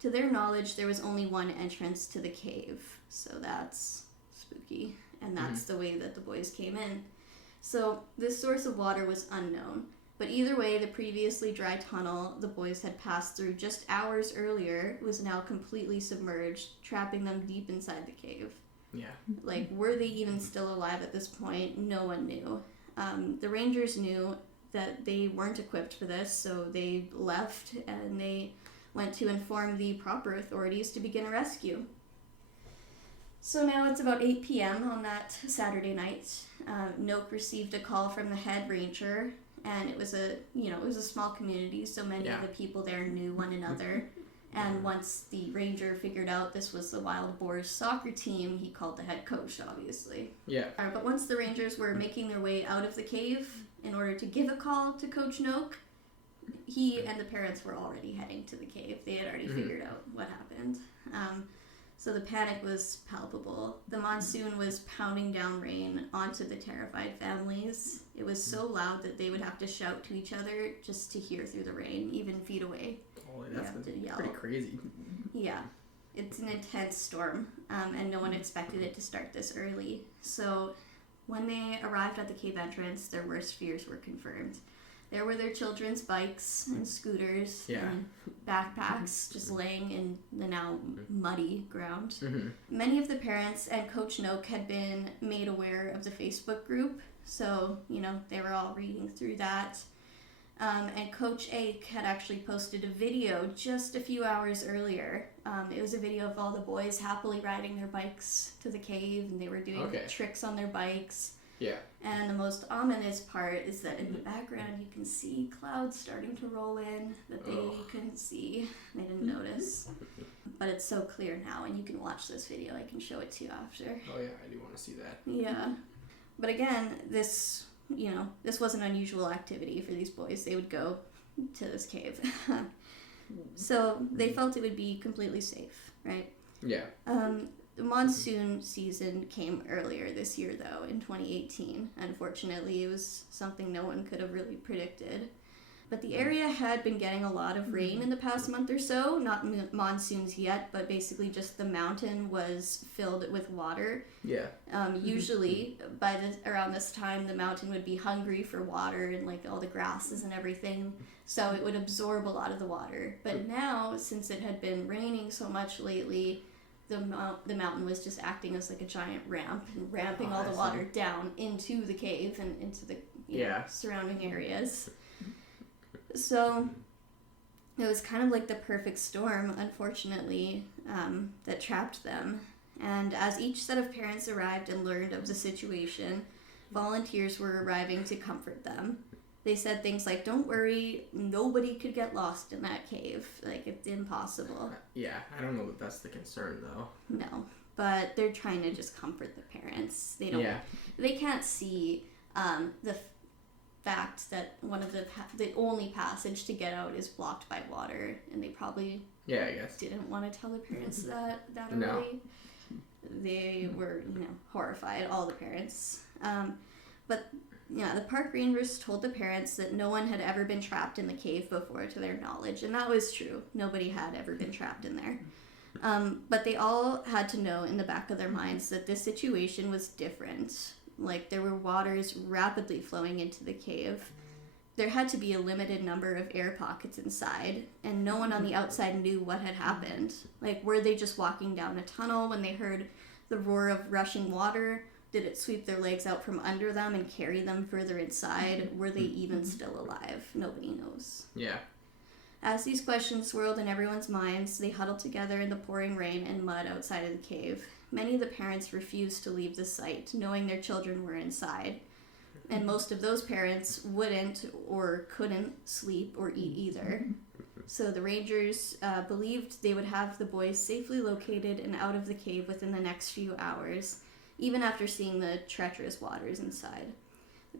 To their knowledge, there was only one entrance to the cave, so that's spooky, and that's the way that the boys came in. So this source of water was unknown. But either way, the previously dry tunnel the boys had passed through just hours earlier was now completely submerged, trapping them deep inside the cave. Yeah. Were they even still alive at this point? No one knew. The rangers knew that they weren't equipped for this, so they left and they went to inform the proper authorities to begin a rescue. So now it's about 8 p.m. on that Saturday night. Noak received a call from the head ranger. And it was a small community, so many of the people there knew one another. And once the ranger figured out this was the Wild Boars soccer team, he called the head coach, obviously. Yeah. But once the rangers were making their way out of the cave in order to give a call to Coach Noak, he and the parents were already heading to the cave. They had already figured out what happened. So the panic was palpable. The monsoon was pounding down rain onto the terrified families. It was so loud that they would have to shout to each other just to hear through the rain, even feet away. Oh, that's pretty crazy. Yeah. It's an intense storm, and no one expected it to start this early. So when they arrived at the cave entrance, their worst fears were confirmed. There were their children's bikes and scooters and backpacks just laying in the now muddy ground. Mm-hmm. Many of the parents and Coach Noak had been made aware of the Facebook group, so, they were all reading through that. And Coach Ake had actually posted a video just a few hours earlier. It was a video of all the boys happily riding their bikes to the cave, and they were doing tricks on their bikes. Yeah. And the most ominous part is that in the background you can see clouds starting to roll in that they couldn't see. They didn't notice. But it's so clear now, and you can watch this video. I can show it to you after. Oh yeah, I do want to see that. Yeah. But again, this was an unusual activity for these boys. They would go to this cave. So they felt it would be completely safe, right? Yeah. The monsoon season came earlier this year, though, in 2018. Unfortunately, it was something no one could have really predicted. But the area had been getting a lot of rain in the past month or so. Not monsoons yet, but basically just the mountain was filled with water. Yeah. Usually, around this time, the mountain would be hungry for water and all the grasses and everything. So it would absorb a lot of the water. But now, since it had been raining so much lately, the mountain was just acting as a giant ramp and ramping all the water down into the cave and into the surrounding areas. So it was kind of the perfect storm, unfortunately, that trapped them. And as each set of parents arrived and learned of the situation, volunteers were arriving to comfort them. They said things like, "Don't worry, nobody could get lost in that cave. It's impossible." Yeah, I don't know that that's the concern, though. No, but they're trying to just comfort the parents. They can't see the fact that one of the only passage to get out is blocked by water, and they probably I guess didn't want to tell the parents that early. No. They were, horrified, all the parents. But the park rangers told the parents that no one had ever been trapped in the cave before, to their knowledge, and that was true. Nobody had ever been trapped in there. But they all had to know in the back of their minds that this situation was different. There were waters rapidly flowing into the cave. There had to be a limited number of air pockets inside, and no one on the outside knew what had happened. Were they just walking down a tunnel when they heard the roar of rushing water? Did it sweep their legs out from under them and carry them further inside? Were they even still alive? Nobody knows. Yeah. As these questions swirled in everyone's minds, they huddled together in the pouring rain and mud outside of the cave. Many of the parents refused to leave the site, knowing their children were inside. And most of those parents wouldn't or couldn't sleep or eat either. So the rangers believed they would have the boys safely located and out of the cave within the next few hours, even after seeing the treacherous waters inside.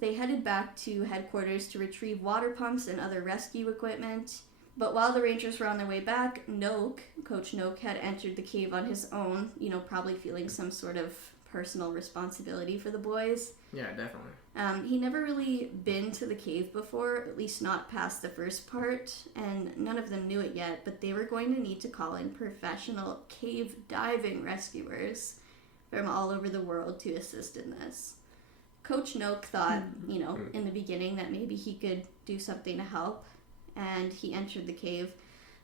They headed back to headquarters to retrieve water pumps and other rescue equipment. But while the rangers were on their way back, Coach Noak had entered the cave on his own, probably feeling some sort of personal responsibility for the boys. Yeah, definitely. He never really been to the cave before, at least not past the first part, and none of them knew it yet, but they were going to need to call in professional cave diving rescuers from all over the world to assist in this. Coach Noak thought, in the beginning that maybe he could do something to help, and he entered the cave.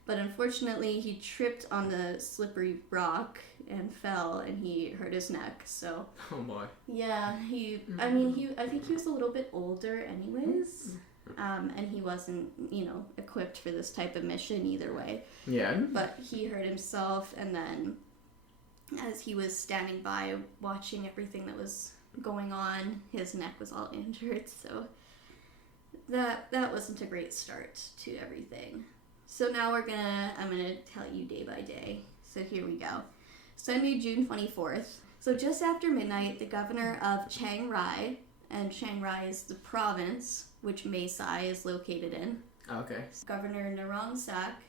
But unfortunately, he tripped on the slippery rock and fell, and he hurt his neck. So. Oh boy. Yeah, I think he was a little bit older, anyways, and he wasn't, equipped for this type of mission either way. Yeah. But he hurt himself, and then, as he was standing by watching everything that was going on, his neck was all injured. So. That wasn't a great start to everything. So now I'm gonna tell you day by day. So here we go. Sunday, June 24th. So just after midnight, the governor of Chiang Rai, and Chiang Rai is the province which Mae Sai is located in. Okay. Governor Narong Sak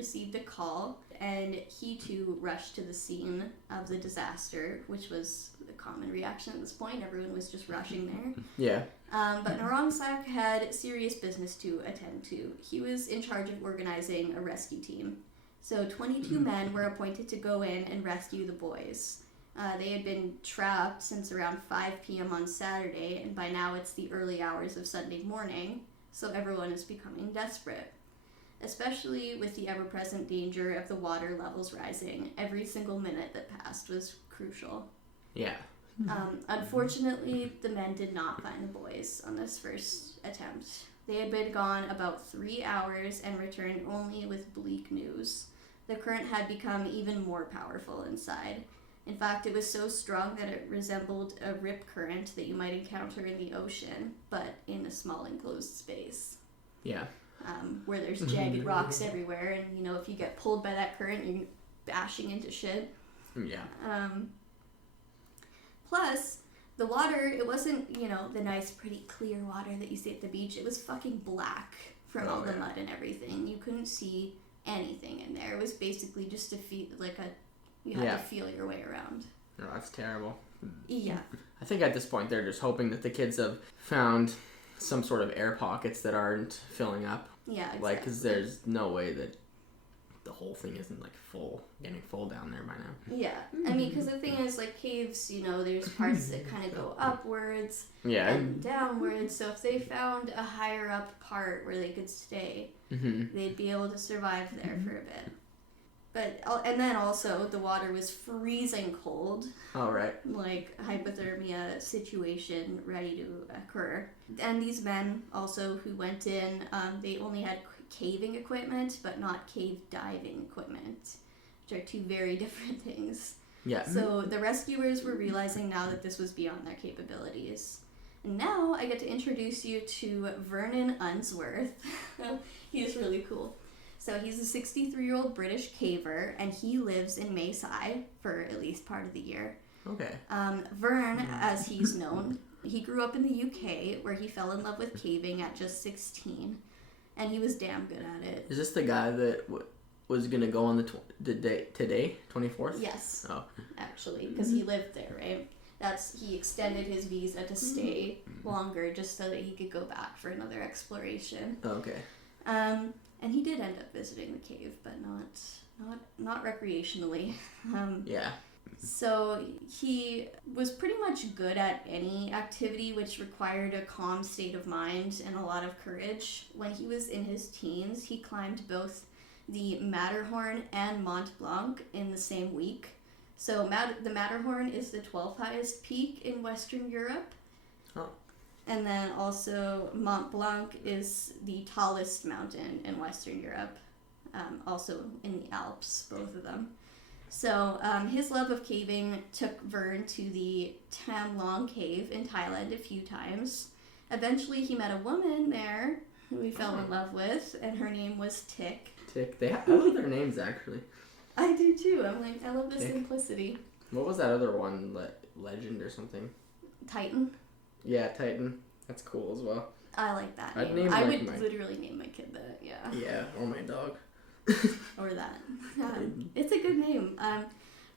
received a call, and he too rushed to the scene of the disaster, which was the common reaction at this point. Everyone was just rushing there. Yeah. But Narong Sak had serious business to attend to. He was in charge of organizing a rescue team. So 22 men were appointed to go in and rescue the boys. They had been trapped since around 5 p.m. on Saturday, and by now it's the early hours of Sunday morning, so everyone is becoming desperate. Especially with the ever-present danger of the water levels rising. Every single minute that passed was crucial. Yeah. Unfortunately, the men did not find the boys on this first attempt. They had been gone about 3 hours and returned only with bleak news. The current had become even more powerful inside. In fact, it was so strong that it resembled a rip current that you might encounter in the ocean, but in a small enclosed space. Yeah. Where there's jagged rocks everywhere, and, you know, if you get pulled by that current, you're bashing into shit. Yeah. Plus, the water, it wasn't, you know, the nice, pretty, clear water that you see at the beach. It was fucking black from all the mud and everything. You couldn't see anything in there. It was basically just you had to feel your way around. No, that's terrible. Yeah. I think at this point they're just hoping that the kids have found some sort of air pockets that aren't filling up. Yeah, exactly. Like, because there's no way that the whole thing isn't, like, getting full down there by now. Yeah. I mean, because the thing is, like, caves, you know, there's parts that kind of go upwards and downwards. So if they found a higher up part where they could stay, they'd be able to survive there for a bit. But, and then also, the water was freezing cold. Oh, right. Like, hypothermia situation ready to occur. And these men also who went in, they only had caving equipment, but not cave diving equipment, which are two very different things. Yeah. So the rescuers were realizing now that this was beyond their capabilities. And now I get to introduce you to Vernon Unsworth. He's really cool. So he's a 63-year-old British caver, and he lives in Mae Sai for at least part of the year. Okay. Vern, as he's known, he grew up in the UK, where he fell in love with caving at just 16, and he was damn good at it. Is this the guy that was going to go on the day today, 24th? Yes. Oh. Actually, because he lived there, right? He extended his visa to stay longer just so that he could go back for another exploration. Okay. And he did end up visiting the cave, but not recreationally. Yeah. So he was pretty much good at any activity which required a calm state of mind and a lot of courage. When he was in his teens, he climbed both the Matterhorn and Mont Blanc in the same week. So the Matterhorn is the 12th highest peak in Western Europe. Oh. And then also Mont Blanc is the tallest mountain in Western Europe, also in the Alps, both of them. So his love of caving took Vern to the Tham Luang Cave in Thailand a few times. Eventually he met a woman there who he fell in love with, and her name was Tick. Tick. I love their names, actually. I do too. I'm like, I love the Tick. Simplicity. What was that other one? Legend or something? Titan. Yeah, Titan. That's cool as well. I like that I'd name. name I like would literally name my kid that, yeah. Yeah, or my dog. Or that. It's a good name.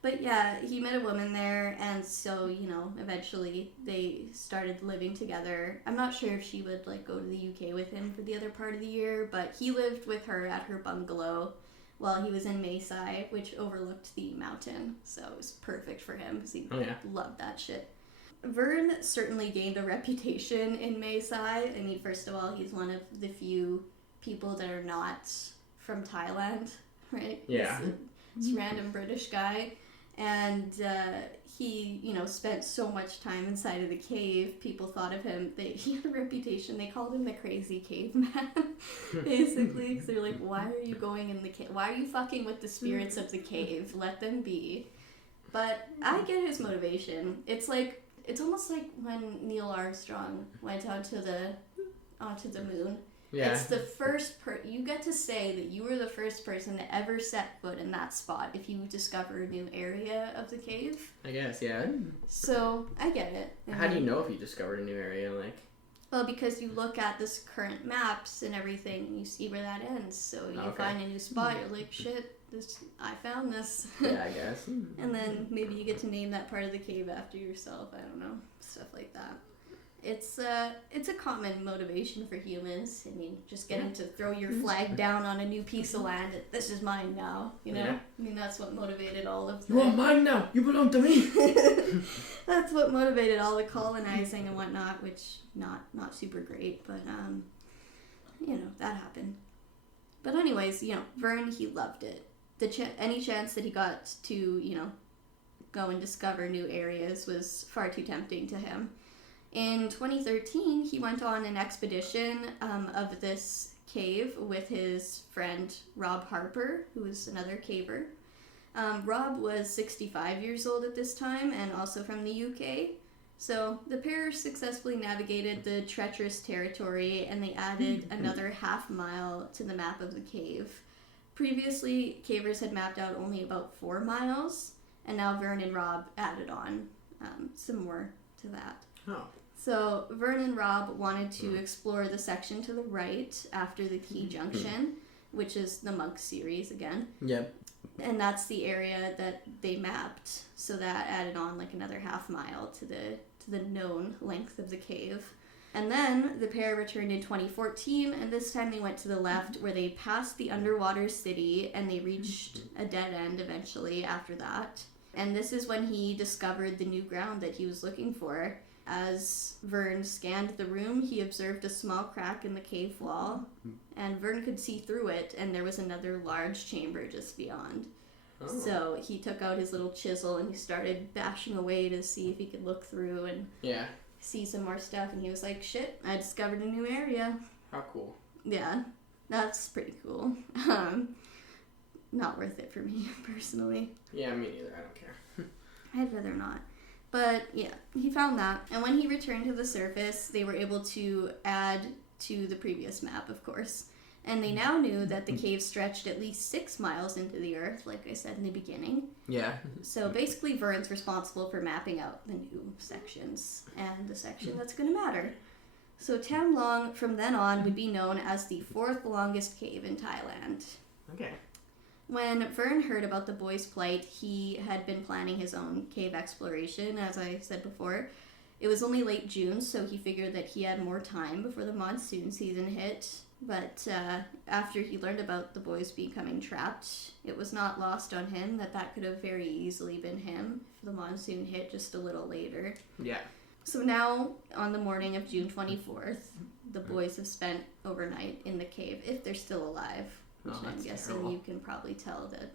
But yeah, he met a woman there, and so, you know, eventually they started living together. I'm not sure if she would, like, go to the UK with him for the other part of the year, but he lived with her at her bungalow while he was in Mae Sai, which overlooked the mountain. So it was perfect for him, because he loved that shit. Vern certainly gained a reputation in Mae Sai. I mean, first of all, he's one of the few people that are not from Thailand, right? Yeah. This random British guy. And he, you know, spent so much time inside of the cave. People thought of him, he had a reputation. They called him the crazy caveman, basically. Because they're like, why are you going in the cave? Why are you fucking with the spirits of the cave? Let them be. But I get his motivation. It's almost like when Neil Armstrong went onto the moon. Yeah. It's the first you get to say that you were the first person to ever set foot in that spot if you discover a new area of the cave. I guess, yeah. So, I get it. How do you know if you discovered a new area? Well, because you look at this current maps and everything, and you see where that ends. So you find a new spot, you're like, shit, I found this. Yeah, I guess. And then maybe you get to name that part of the cave after yourself. I don't know, stuff like that. It's a common motivation for humans. I mean, just getting to throw your flag down on a new piece of land. This is mine now, you know? Yeah. I mean, that's what motivated all of the... You are mine now! You belong to me! That's what motivated all the colonizing and whatnot, which not super great, but, you know, that happened. But anyways, you know, Vern, he loved it. Any chance that he got to, you know, go and discover new areas was far too tempting to him. In 2013, he went on an expedition of this cave with his friend Rob Harper, who was another caver. Rob was 65 years old at this time and also from the UK. So the pair successfully navigated the treacherous territory and they added another half mile to the map of the cave. Previously, cavers had mapped out only about 4 miles, and now Vern and Rob added on some more to that. Oh. So Vern and Rob wanted to explore the section to the right after the Key Junction, which is the Monk series again. Yep. And that's the area that they mapped. So that added on like another half mile to the known length of the cave. And then the pair returned in 2014, and this time they went to the left where they passed the underwater city and they reached a dead end eventually after that. And this is when he discovered the new ground that he was looking for. As Vern scanned the room, he observed a small crack in the cave wall, and Vern could see through it, and there was another large chamber just beyond. Oh. So he took out his little chisel and he started bashing away to see if he could look through and see some more stuff, and he was like, shit, I discovered a new area. How cool. Yeah, that's pretty cool. Not worth it for me, personally. Yeah, me neither. I don't care. I'd rather not. But yeah, he found that. And when he returned to the surface, they were able to add to the previous map, of course. And they now knew that the cave stretched at least 6 miles into the earth, like I said in the beginning. Yeah. So basically, Vern's responsible for mapping out the new sections and the section that's going to matter. So Tham Luang, from then on, would be known as the 4th longest cave in Thailand. Okay. When Vern heard about the boys' plight, he had been planning his own cave exploration, as I said before. It was only late June, so he figured that he had more time before the monsoon season hit. But after he learned about the boys becoming trapped, it was not lost on him that could have very easily been him if the monsoon hit just a little later. Yeah. So now, on the morning of June 24th, the boys have spent overnight in the cave, if they're still alive. Which I'm guessing terrible. You can probably tell that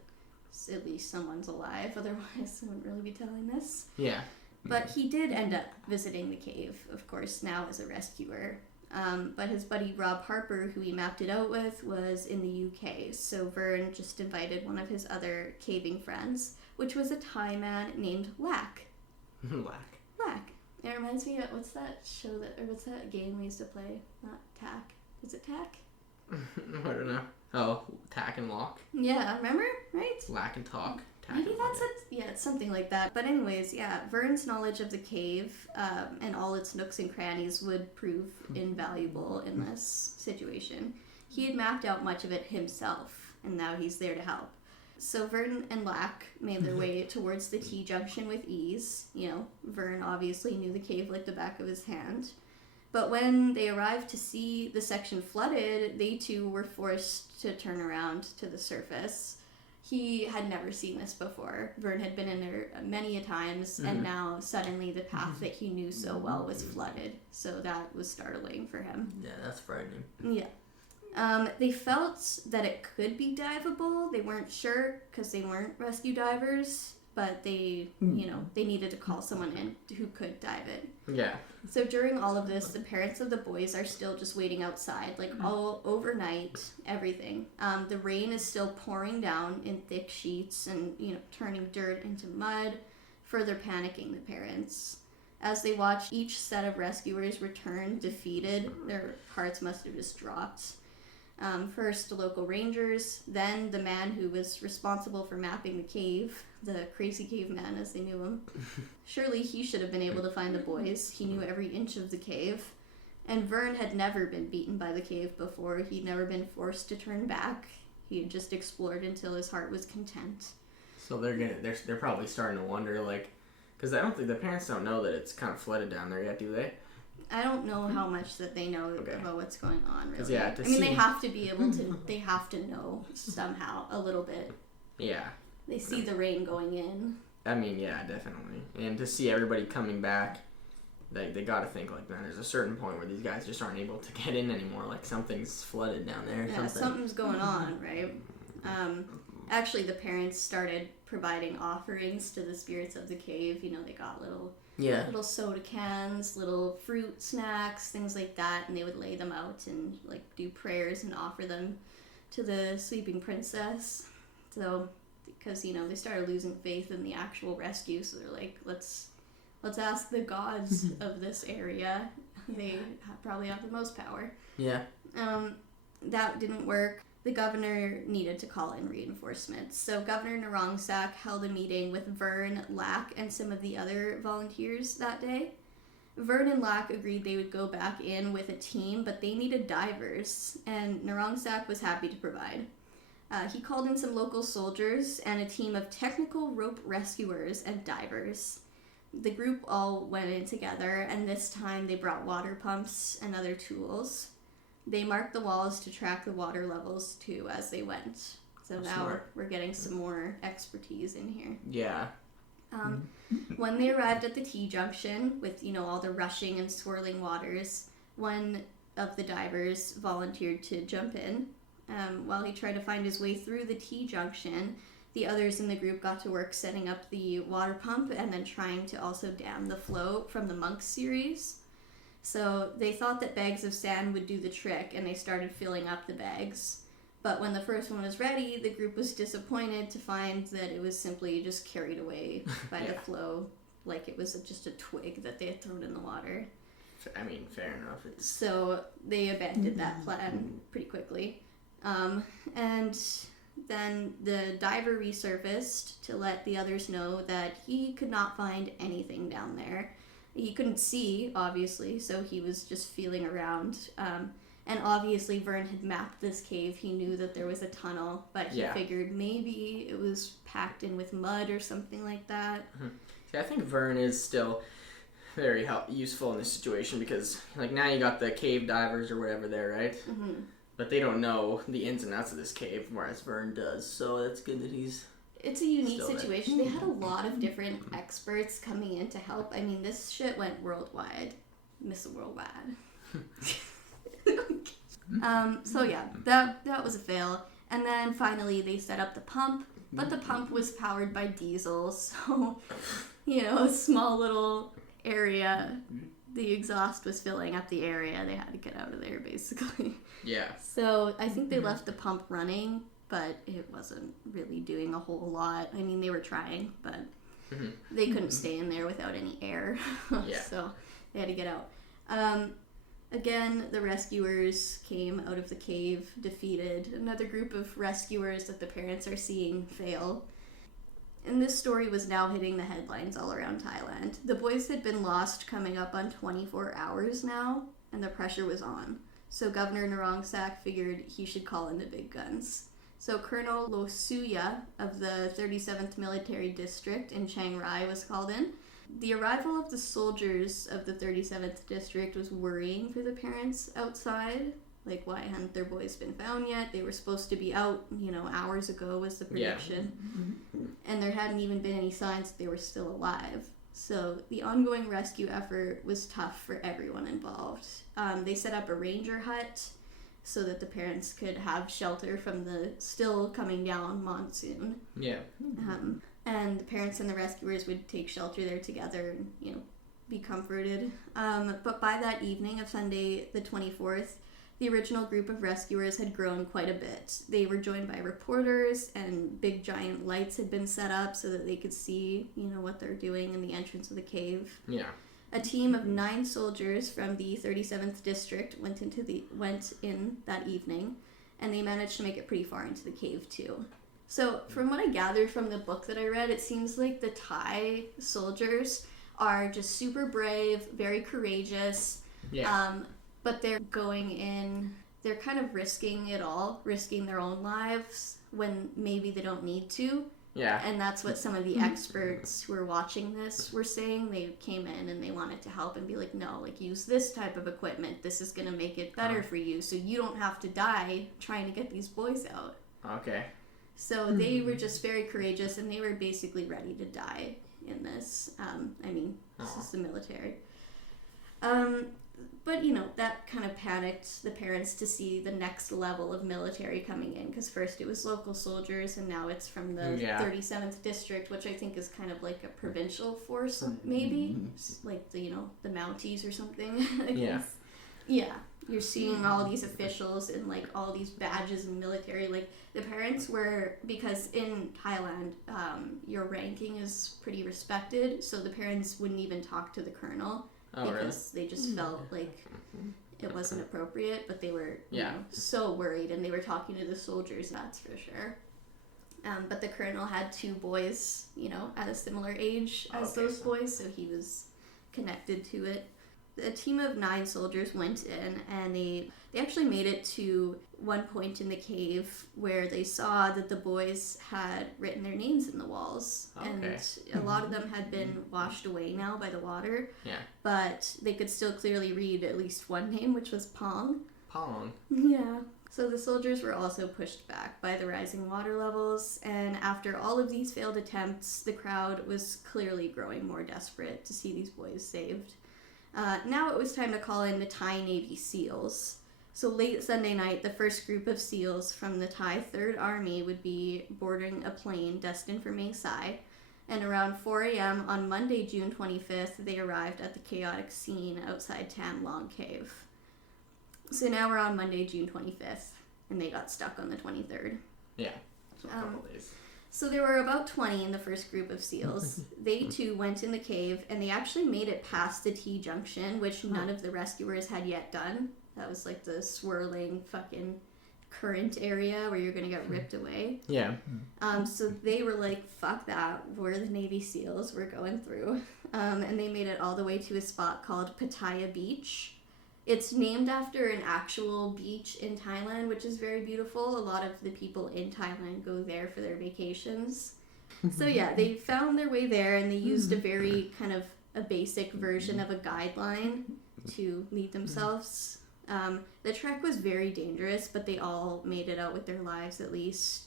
at least someone's alive, otherwise I wouldn't really be telling this. Yeah. But he did end up visiting the cave, of course, now as a rescuer. But his buddy Rob Harper, who he mapped it out with, was in the UK, so Vern just invited one of his other caving friends, which was a Thai man named Lack. Lack. It reminds me of, what's that game we used to play? Not Tack. Is it Tack? I don't know. Oh, Tack and Lock? Yeah, remember? Right? Lack and Talk. Maybe that's it. Yeah, it's something like that. But anyways, yeah, Vern's knowledge of the cave and all its nooks and crannies would prove invaluable in this situation. He had mapped out much of it himself, and now he's there to help. So Vern and Lack made their way towards the T-junction with ease. You know, Vern obviously knew the cave like the back of his hand. But when they arrived to see the section flooded, they too were forced to turn around to the surface. He had never seen this before. Vern had been in there many a times, and now suddenly the path that he knew so well was flooded. So that was startling for him. Yeah, that's frightening. Yeah. They felt that it could be diveable. They weren't sure because they weren't rescue divers, but they needed to call someone in who could dive it. Yeah. So during all of this, the parents of the boys are still just waiting outside, like all overnight, everything. The rain is still pouring down in thick sheets and, turning dirt into mud, further panicking the parents. As they watch each set of rescuers return defeated, their hearts must have just dropped. First, the local rangers, then the man who was responsible for mapping the cave, the crazy caveman as they knew him. Surely he should have been able to find the boys. He knew every inch of the cave. And Vern had never been beaten by the cave before. He'd never been forced to turn back. He had just explored until his heart was content. So they're probably starting to wonder, like, because I don't think the parents don't know that it's kind of flooded down there yet, do they? I don't know how much that they know about what's going on, really. Yeah, they have to be able to, they have to know somehow, a little bit. Yeah. They see the rain going in. I mean, yeah, definitely. And to see everybody coming back, they got to think, like, man, there's a certain point where these guys just aren't able to get in anymore. Like, something's flooded down there. Yeah, something's going on, right? Actually, the parents started providing offerings to the spirits of the cave. You know, they got little soda cans, little fruit snacks, things like that, and they would lay them out and, like, do prayers and offer them to the sleeping princess. So, because, you know, they started losing faith in the actual rescue, so they're like, let's ask the gods of this area. They probably have the most power. Yeah. That didn't work. The governor needed to call in reinforcements. So Governor Narongsak held a meeting with Vern, Lack, and some of the other volunteers that day. Vern and Lack agreed they would go back in with a team, but they needed divers, and Narongsak was happy to provide. He called in some local soldiers and a team of technical rope rescuers and divers. The group all went in together, and this time they brought water pumps and other tools. They marked the walls to track the water levels, too, as they went. So now we're getting some more expertise in here. Yeah. When they arrived at the T-junction, with, you know, all the rushing and swirling waters, one of the divers volunteered to jump in. While he tried to find his way through the T-junction, the others in the group got to work setting up the water pump and then trying to also dam the flow from the Monks series. So they thought that bags of sand would do the trick, and they started filling up the bags. But when the first one was ready, the group was disappointed to find that it was simply just carried away by the flow, like it was just a twig that they had thrown in the water. I mean, fair enough. So they abandoned that plan pretty quickly. And then the diver resurfaced to let the others know that he could not find anything down there. He couldn't see, obviously, so he was just feeling around. And obviously Vern had mapped this cave. He knew that there was a tunnel, but he figured maybe it was packed in with mud or something like that. Mm-hmm. See, I think Vern is still very useful in this situation because, like, now you got the cave divers or whatever there, right? Mm-hmm. But they don't know the ins and outs of this cave, whereas Vern does. So that's good that he's... It's a unique situation. They had a lot of different experts coming in to help. I mean, this shit went worldwide. Miss Worldwide. So yeah, that was a fail. And then finally they set up the pump, but the pump was powered by diesel, so, you know, a small little area. The exhaust was filling up the area. They had to get out of there, basically. Yeah. So I think they left the pump running, but it wasn't really doing a whole lot. I mean, they were trying, but they couldn't stay in there without any air. So they had to get out. Again, the rescuers came out of the cave, defeated. Another group of rescuers that the parents are seeing fail. And this story was now hitting the headlines all around Thailand. The boys had been lost coming up on 24 hours now, and the pressure was on. So Governor Narongsak figured he should call in the big guns. So Colonel Losuya of the 37th Military District in Chiang Rai was called in. The arrival of the soldiers of the 37th District was worrying for the parents outside. Like, why hadn't their boys been found yet? They were supposed to be out, you know, hours ago was the prediction. Yeah. And there hadn't even been any signs that they were still alive. So the ongoing rescue effort was tough for everyone involved. They set up a ranger hut so that the parents could have shelter from the still coming down monsoon. Yeah. And the parents and the rescuers would take shelter there together and, you know, be comforted. But by that evening of Sunday the 24th, the original group of rescuers had grown quite a bit. They were joined by reporters, and big giant lights had been set up so that they could see, you know, what they're doing in the entrance of the cave. Yeah. A team of 9 soldiers from the 37th District went in that evening, and they managed to make it pretty far into the cave too. So from what I gathered from the book that I read, it seems like the Thai soldiers are just super brave, very courageous. Yeah. but they're going in, they're kind of risking it all, risking their own lives when maybe they don't need to. Yeah. And that's what some of the experts who were watching this were saying. They came in and they wanted to help and be like, no, like, use this type of equipment. This is going to make it better for you, so you don't have to die trying to get these boys out. Okay. So they were just very courageous, and they were basically ready to die in this. This is the military. But, that kind of panicked the parents to see the next level of military coming in, because first it was local soldiers, and now it's from the 37th district, which I think is kind of like a provincial force, maybe, like the Mounties or something. Yeah. You're seeing all these officials and like all these badges in military. Like the parents were, because in Thailand, your ranking is pretty respected, so the parents wouldn't even talk to the colonel. Because they just felt like it wasn't appropriate, but they were so worried, and they were talking to the soldiers, that's for sure. But the colonel had 2 boys, at a similar age as those boys, so he was connected to it. A team of 9 soldiers went in, and they actually made it to one point in the cave where they saw that the boys had written their names in the walls. And a lot of them had been washed away now by the water. Yeah. But they could still clearly read at least one name, which was Pong. Pong? Yeah. So the soldiers were also pushed back by the rising water levels, and after all of these failed attempts, the crowd was clearly growing more desperate to see these boys saved. Now it was time to call in the Thai Navy SEALs. So late Sunday night, the first group of SEALs from the Thai 3rd Army would be boarding a plane destined for Mae Sai, and around 4 a.m. on Monday, June 25th, they arrived at the chaotic scene outside Tham Luang Cave. So now we're on Monday, June 25th, and they got stuck on the 23rd. Yeah, so a couple days. So there were about 20 in the first group of SEALs. They too went in the cave, and they actually made it past the T-junction, which none of the rescuers had yet done. That was like the swirling fucking current area where you're gonna get ripped away. Yeah. So they were like, fuck that, we're the Navy SEALs, we're going through. And they made it all the way to a spot called Pattaya Beach. It's named after an actual beach in Thailand, which is very beautiful. A lot of the people in Thailand go there for their vacations. So yeah, they found their way there, and they used a very kind of a basic version of a guideline to lead themselves. The trek was very dangerous, but they all made it out with their lives at least.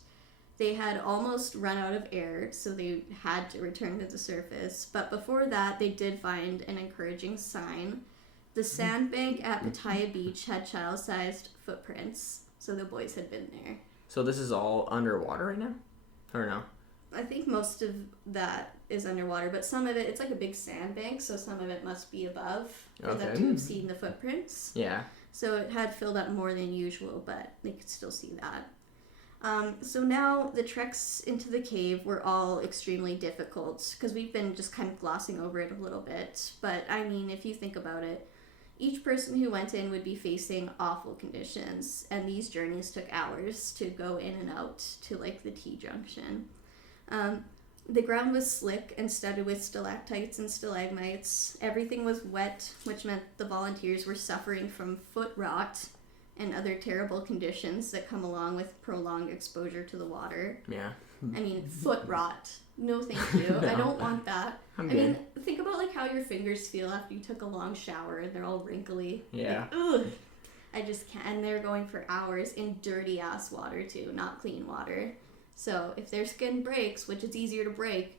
They had almost run out of air, so they had to return to the surface. But before that, they did find an encouraging sign. The sandbank at Pattaya Beach had child-sized footprints, so the boys had been there. So this is all underwater right now? Or no? I think most of that is underwater, but some of it, it's like a big sandbank, so some of it must be above for them to have seen the footprints. Yeah. So it had filled up more than usual, but they could still see that. So now the treks into the cave were all extremely difficult, because we've been just kind of glossing over it a little bit. But I mean, if you think about it, each person who went in would be facing awful conditions, and these journeys took hours to go in and out to like the T-junction. The ground was slick and studded with stalactites and stalagmites. Everything was wet, which meant the volunteers were suffering from foot rot and other terrible conditions that come along with prolonged exposure to the water. Yeah. I mean, foot rot. No thank you. No. I don't want that. I mean, think about like how your fingers feel after you took a long shower and they're all wrinkly. Yeah. Like, ugh. I just can't. And they're going for hours in dirty ass water too, not clean water. So if their skin breaks, which it's easier to break,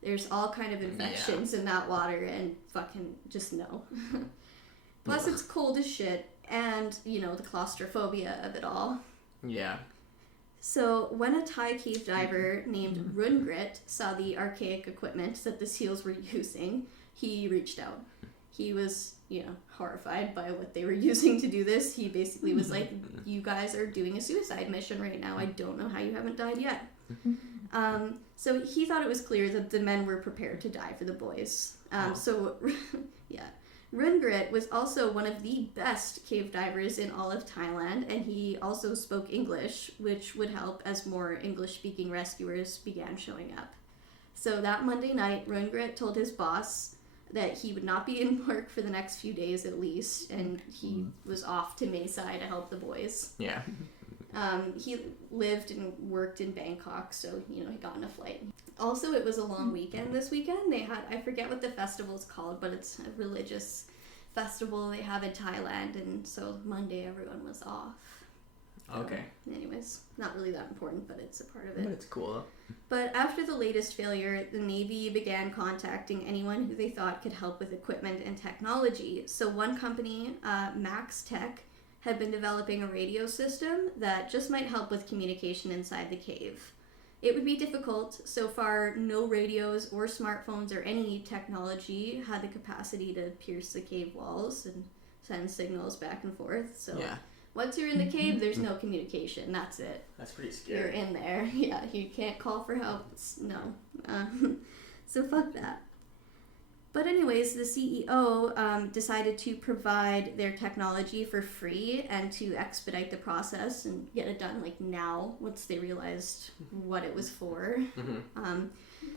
there's all kind of infections in that water, and fucking just no. Plus it's cold as shit, and you know, the claustrophobia of it all. Yeah. So when a Thai cave diver named Rungrit saw the archaic equipment that the SEALs were using, he reached out. He was, horrified by what they were using to do this. He basically was like, you guys are doing a suicide mission right now. I don't know how you haven't died yet. So he thought it was clear that the men were prepared to die for the boys. So, yeah. Rungrit was also one of the best cave divers in all of Thailand, and he also spoke English, which would help as more English-speaking rescuers began showing up. So that Monday night, Rungrit told his boss that he would not be in work for the next few days at least, and he was off to Mae Sai to help the boys. Yeah. He lived and worked in Bangkok, so, he got on a flight. Also, it was a long weekend this weekend. They had, I forget what the festival's called, but it's a religious festival they have in Thailand, and so Monday everyone was off. Okay. Anyways, not really that important, but it's a part of it. But it's cool. But after the latest failure, the Navy began contacting anyone who they thought could help with equipment and technology. So one company, Max Tech, had been developing a radio system that just might help with communication inside the cave. It would be difficult. So far, no radios or smartphones or any technology had the capacity to pierce the cave walls and send signals back and forth. So once you're in the cave, there's no communication. That's it. That's pretty scary. You're in there. Yeah, you can't call for help. No. So fuck that. But anyways, the CEO decided to provide their technology for free and to expedite the process and get it done now once they realized what it was for.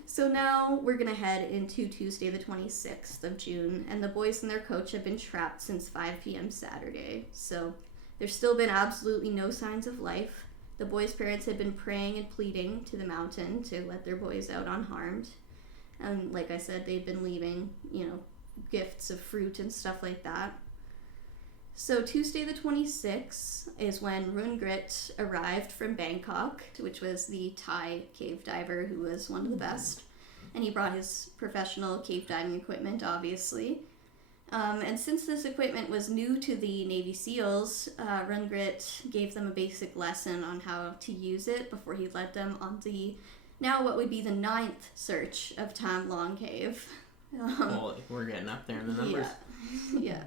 So now we're going to head into Tuesday the 26th of June, and the boys and their coach have been trapped since 5 p.m. Saturday. So there's still been absolutely no signs of life. The boys' parents had been praying and pleading to the mountain to let their boys out unharmed. And like I said, they've been leaving, gifts of fruit and stuff like that. So Tuesday the 26th is when Rungrit arrived from Bangkok, which was the Thai cave diver who was one of the best. And he brought his professional cave diving equipment, obviously. And since this equipment was new to the Navy SEALs, Rungrit gave them a basic lesson on how to use it before he led them on the now what would be the 9th search of Tham Luang Cave. Well, we're getting up there in the numbers. Yeah.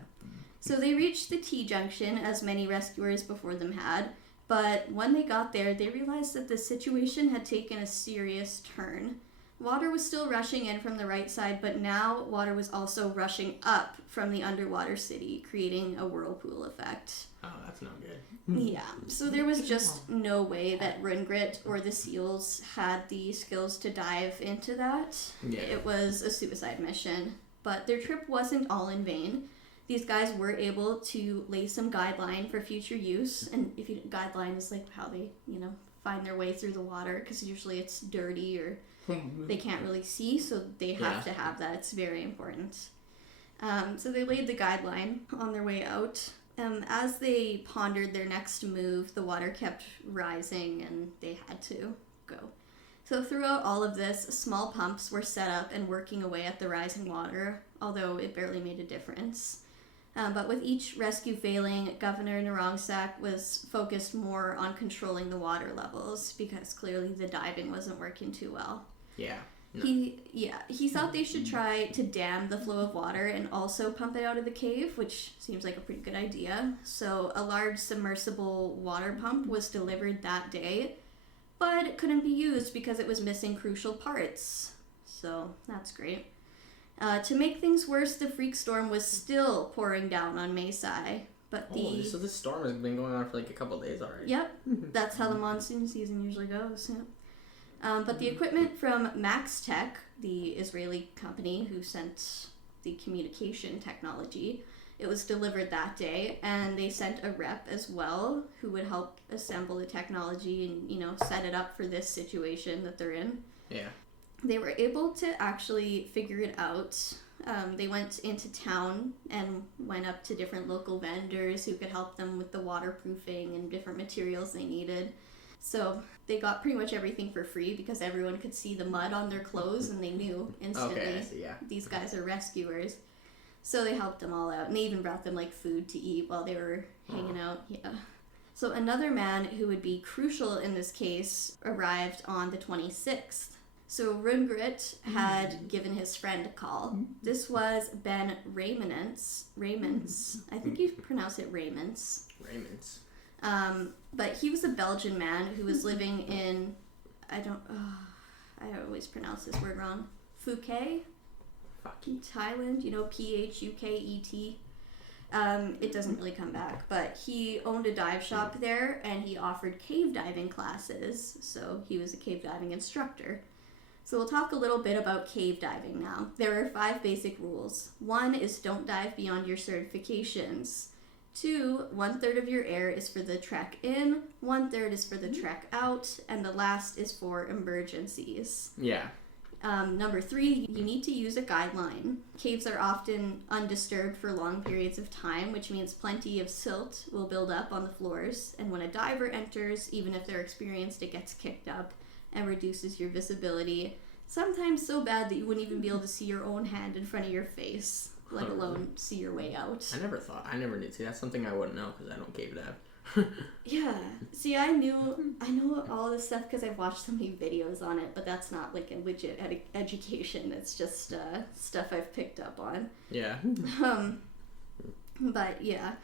So they reached the T-junction, as many rescuers before them had, but when they got there, they realized that the situation had taken a serious turn. Water was still rushing in from the right side, but now water was also rushing up from the underwater city, creating a whirlpool effect. Oh, that's no good. Yeah, so there was just no way that Rungrit or the SEALs had the skills to dive into that. Yeah. It was a suicide mission, but their trip wasn't all in vain. These guys were able to lay some guideline for future use, and guideline is like how they, find their way through the water, because usually it's dirty or they can't really see, so they have to have that. It's very important. So they laid the guideline on their way out. As they pondered their next move, the water kept rising and they had to go. So throughout all of this, small pumps were set up and working away at the rising water, although it barely made a difference. But with each rescue failing, Governor Narongsak was focused more on controlling the water levels because clearly the diving wasn't working too well. Yeah. No. He thought they should try to dam the flow of water and also pump it out of the cave, which seems like a pretty good idea. So a large submersible water pump was delivered that day, but it couldn't be used because it was missing crucial parts. So that's great. To make things worse, the freak storm was still pouring down on Mae Sai. But so this storm has been going on for a couple of days already. Yep, that's how the monsoon season usually goes. Yeah. But the equipment from Max Tech, the Israeli company who sent the communication technology, it was delivered that day, and they sent a rep as well who would help assemble the technology and, set it up for this situation that they're in. Yeah. They were able to actually figure it out. They went into town and went up to different local vendors who could help them with the waterproofing and different materials they needed. So they got pretty much everything for free because everyone could see the mud on their clothes and they knew instantly I see, yeah. These guys are rescuers. So they helped them all out, and they even brought them food to eat while they were hanging out. Yeah. So another man who would be crucial in this case arrived on the 26th. So Rungrit had given his friend a call. This was Ben Raymonds. I think you pronounce it Raymonds. But he was a Belgian man who was living in, I always pronounce this word wrong, Phuket, Thailand, Phuket. It doesn't really come back, but he owned a dive shop there and he offered cave diving classes, so he was a cave diving instructor. So we'll talk a little bit about cave diving now. There are 5 basic rules. 1 is don't dive beyond your certifications. 2, 1/3 of your air is for the trek in, 1/3 is for the trek out, and the last is for emergencies. Yeah. Number 3, you need to use a guideline. Caves are often undisturbed for long periods of time, which means plenty of silt will build up on the floors, and when a diver enters, even if they're experienced, it gets kicked up and reduces your visibility, sometimes so bad that you wouldn't even be able to see your own hand in front of your face, let alone see your way out. I never did. See, that's something I wouldn't know because I don't cave dive. Yeah. See, I know all this stuff because I've watched so many videos on it, but that's not like a legit education. It's just stuff I've picked up on. Yeah. But yeah,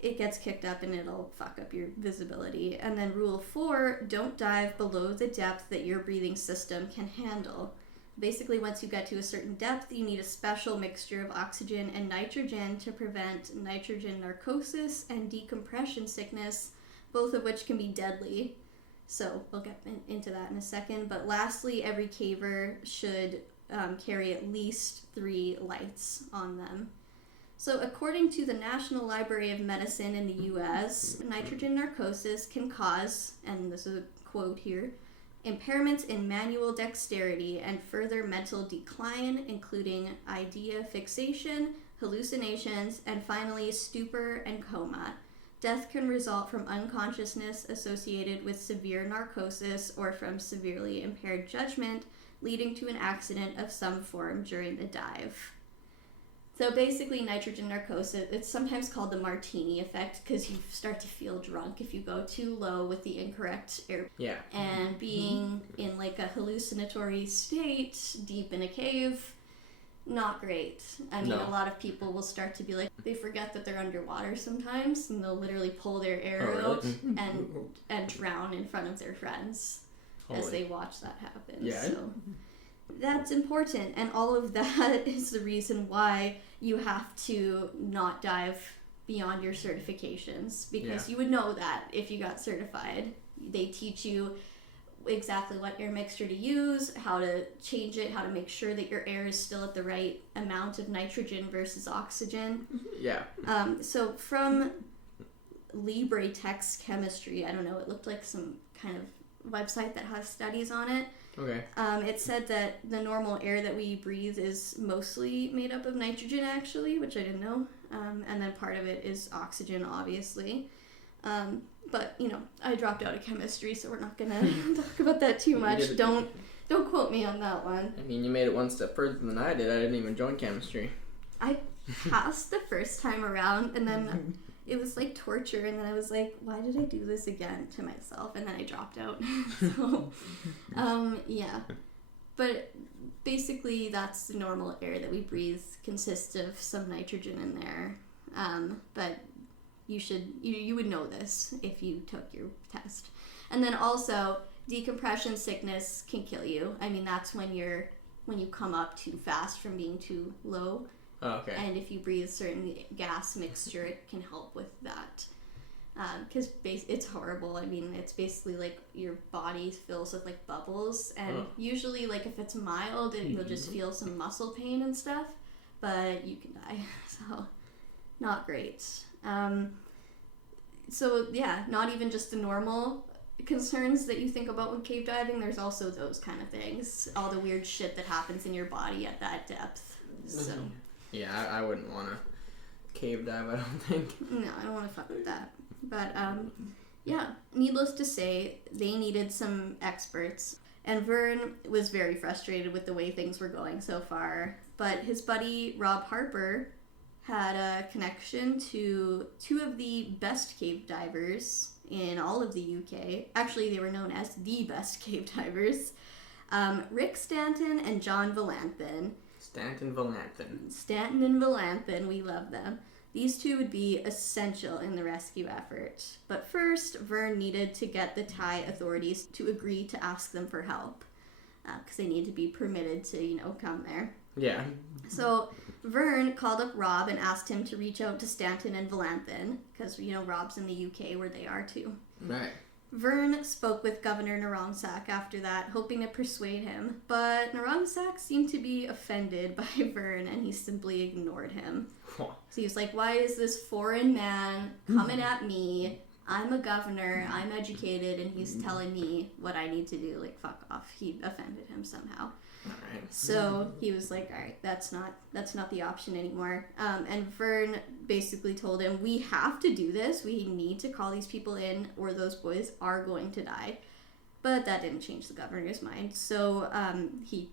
it gets kicked up and it'll fuck up your visibility. And then rule 4, don't dive below the depth that your breathing system can handle. Basically, once you get to a certain depth, you need a special mixture of oxygen and nitrogen to prevent nitrogen narcosis and decompression sickness, both of which can be deadly. So we'll get into that in a second. But lastly, every caver should carry at least 3 lights on them. So according to the National Library of Medicine in the U.S., nitrogen narcosis can cause, and this is a quote here, impairments in manual dexterity and further mental decline, including idea fixation, hallucinations, and finally stupor and coma. Death can result from unconsciousness associated with severe narcosis or from severely impaired judgment, leading to an accident of some form during the dive. So basically, nitrogen narcosis, it's sometimes called the martini effect because you start to feel drunk if you go too low with the incorrect air. Yeah. And being in like a hallucinatory state deep in a cave, not great. I mean, a lot of people will start to be like, they forget that they're underwater sometimes and they'll literally pull their air out and drown in front of their friends as they watch that happen. Yeah. So that's important, and all of that is the reason why you have to not dive beyond your certifications, because you would know that if you got certified. They teach you exactly what air mixture to use, how to change it, how to make sure that your air is still at the right amount of nitrogen versus oxygen. Yeah. So from Libre Text Chemistry, I don't know, it looked like some kind of website that has studies on it. Okay. It said that the normal air that we breathe is mostly made up of nitrogen, actually, which I didn't know. And then part of it is oxygen, obviously. But, you know, I dropped out of chemistry, so we're not going to talk about that too much. Don't quote me on that one. I mean, you made it one step further than I did. I didn't even join chemistry. I passed the first time around, and then it was like torture, and then I was like, why did I do this again to myself? And then I dropped out. So, yeah. But basically, that's the normal air that we breathe, consists of some nitrogen in there. But you would know this if you took your test. And then also, decompression sickness can kill you. I mean, that's when you come up too fast from being too low. Oh, okay. And if you breathe certain gas mixture, it can help with that. Because it's horrible. I mean, it's basically like your body fills with like bubbles, and usually like if it's mild, you'll just feel some muscle pain and stuff, but you can die. So, not great. So yeah, not even just the normal concerns that you think about when cave diving. There's also those kind of things, all the weird shit that happens in your body at that depth. So. Yeah, I wouldn't want to cave dive, I don't think. No, I don't want to fuck with that. But, yeah, needless to say, they needed some experts. And Vern was very frustrated with the way things were going so far. But his buddy, Rob Harper, had a connection to 2 of the best cave divers in all of the UK. Actually, they were known as the best cave divers. Rick Stanton and John Valanthan. Stanton and Valanthan, we love them. These 2 would be essential in the rescue effort. But first, Vern needed to get the Thai authorities to agree to ask them for help. Because they need to be permitted to, come there. Yeah. So Vern called up Rob and asked him to reach out to Stanton and Valanthan. Because, Rob's in the UK where they are too. Right. Vern spoke with Governor Narongsak after that, hoping to persuade him, but Narongsak seemed to be offended by Vern, and he simply ignored him. So he was like, why is this foreign man coming at me? I'm a governor, I'm educated, and he's telling me what I need to do. Like, fuck off. He offended him somehow. Alright. So he was like, alright, that's not the option anymore. And Vern basically told him, we have to do this. We need to call these people in or those boys are going to die. But that didn't change the governor's mind. So he,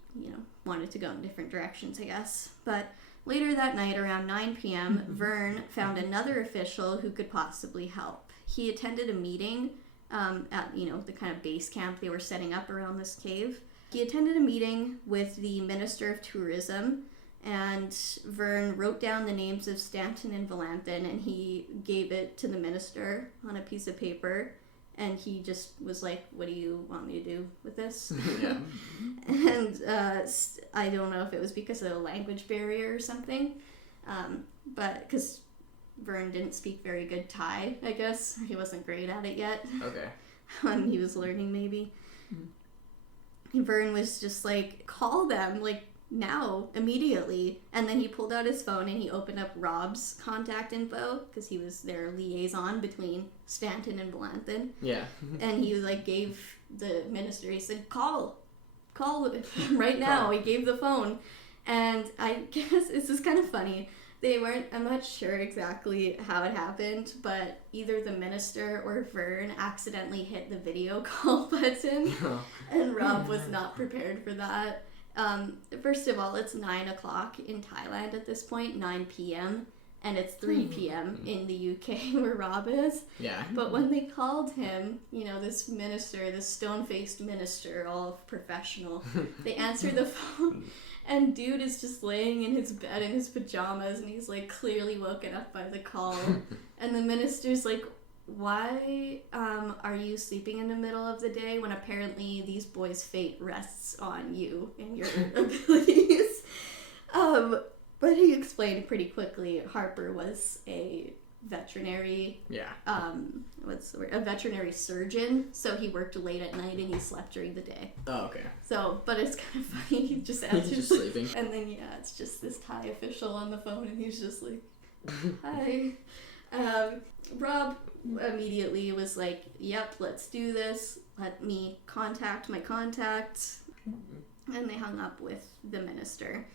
wanted to go in different directions, I guess. But later that night, around 9 p.m., Vern found another official who could possibly help. He attended a meeting at, the kind of base camp they were setting up around this cave. He attended a meeting with the Minister of Tourism, and Vern wrote down the names of Stanton and Valanthin, and he gave it to the minister on a piece of paper, and he just was like, what do you want me to do with this? Yeah. And I don't know if it was because of a language barrier or something, but because Vern didn't speak very good Thai, I guess. He wasn't great at it yet. Okay. He was learning, maybe. Vern was just like, call them, like, now, immediately. And then he pulled out his phone and he opened up Rob's contact info, because he was their liaison between Stanton and Valanthin. Yeah. And he, like, gave the minister, he said, call right now. He gave the phone. And I guess this is kind of funny. I'm not sure exactly how it happened, but either the minister or Vern accidentally hit the video call button, and Rob was not prepared for that. First of all, it's 9 o'clock in Thailand at this point, 9 p.m., and it's 3 p.m. in the UK where Rob is. Yeah. But when they called him, this minister, this stone-faced minister, all professional, they answered the phone. And dude is just laying in his bed in his pajamas, and he's, like, clearly woken up by the call. And the minister's like, why are you sleeping in the middle of the day when apparently these boys' fate rests on you and your abilities? But he explained pretty quickly Harper was a veterinary a veterinary surgeon, so he worked late at night and he slept during the day. Oh, okay. So, but it's kind of funny, he just answers. He's just sleeping. And then, it's just this Thai official on the phone, and he's just like, hi. Rob immediately was like, yep, let's do this. Let me contact my contacts. And they hung up with the minister.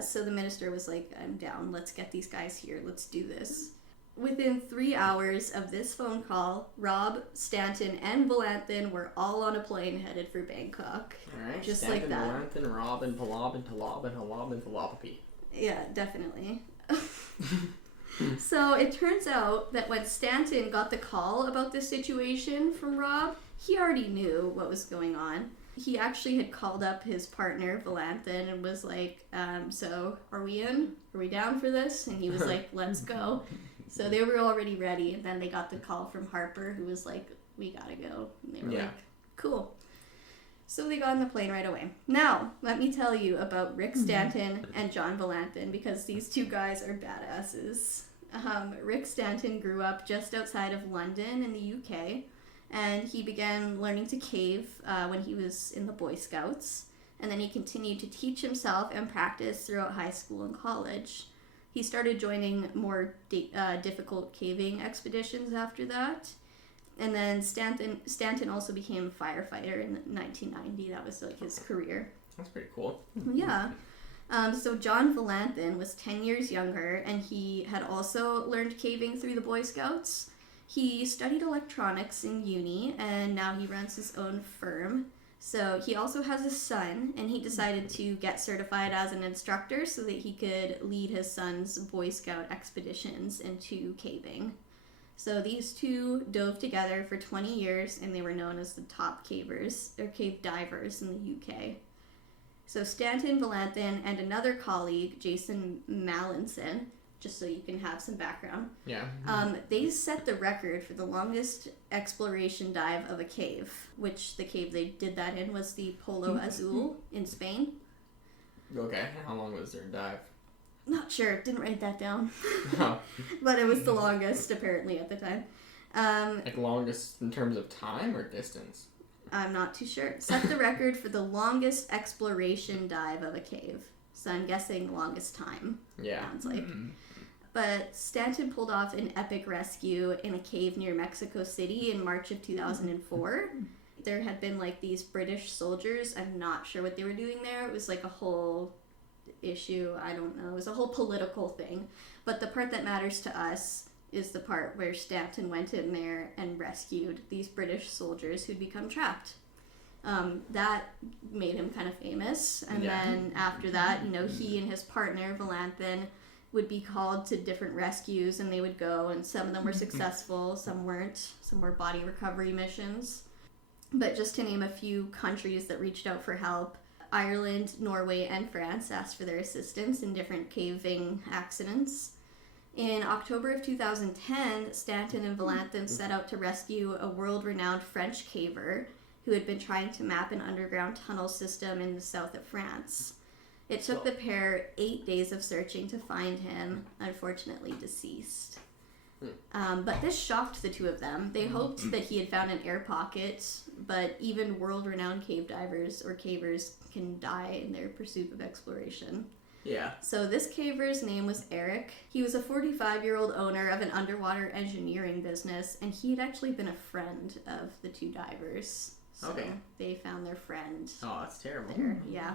So the minister was like, I'm down. Let's get these guys here. Let's do this. Within 3 hours of this phone call, Rob, Stanton, and Valanthin were all on a plane headed for Bangkok. Alright, just Stanton, like that. Valanthin, Rob, and Palab, and Talab, and Halab, and Philopopy. Yeah, definitely. So it turns out that when Stanton got the call about this situation from Rob, he already knew what was going on. He actually had called up his partner, Valanthin, and was like, so are we in? Are we down for this? And he was like, let's go. So they were already ready, and then they got the call from Harper, who was like, we gotta go. And they were like, cool. So they got on the plane right away. Now, let me tell you about Rick Stanton and John Valanthin, because these two guys are badasses. Rick Stanton grew up just outside of London in the UK, and he began learning to cave when he was in the Boy Scouts, and then he continued to teach himself and practice throughout high school and college. He started joining more difficult caving expeditions after that. And then Stanton also became a firefighter in 1990. That was like his career. That's pretty cool. Yeah. So John Valanthin was 10 years younger, and he had also learned caving through the Boy Scouts. He studied electronics in uni, and now he runs his own firm. So he also has a son, and he decided to get certified as an instructor so that he could lead his son's Boy Scout expeditions into caving. So these two dove together for 20 years, and they were known as the top cavers, or cave divers in the UK. So Stanton Valanthin and another colleague, Jason Mallinson, just so you can have some background. Yeah. They set the record for the longest exploration dive of a cave, which the cave they did that in was the Polo Azul in Spain. Okay. How long was their dive? Not sure. Didn't write that down. Oh. But it was the longest, apparently, at the time. Like longest in terms of time or distance? I'm not too sure. Set the record for the longest exploration dive of a cave. So I'm guessing longest time. Yeah. Sounds like. But Stanton pulled off an epic rescue in a cave near Mexico City in March of 2004. There had been like these British soldiers. I'm not sure what they were doing there. It was like a whole issue. I don't know. It was a whole political thing. But the part that matters to us is the part where Stanton went in there and rescued these British soldiers who'd become trapped. That made him kind of famous. And then after that, he and his partner, Valanthan, would be called to different rescues, and they would go, and some of them were successful, some weren't. Some were body recovery missions. But just to name a few countries that reached out for help, Ireland, Norway, and France asked for their assistance in different caving accidents. In October of 2010, Stanton and Valanthan set out to rescue a world-renowned French caver who had been trying to map an underground tunnel system in the south of France. It took the pair 8 days of searching to find him, unfortunately deceased. But this shocked the two of them. They hoped that he had found an air pocket, but even world-renowned cave divers or cavers can die in their pursuit of exploration. Yeah. So this caver's name was Eric. He was a 45-year-old owner of an underwater engineering business, and he had actually been a friend of the two divers. So they found their friend. Oh, that's terrible. There. Yeah.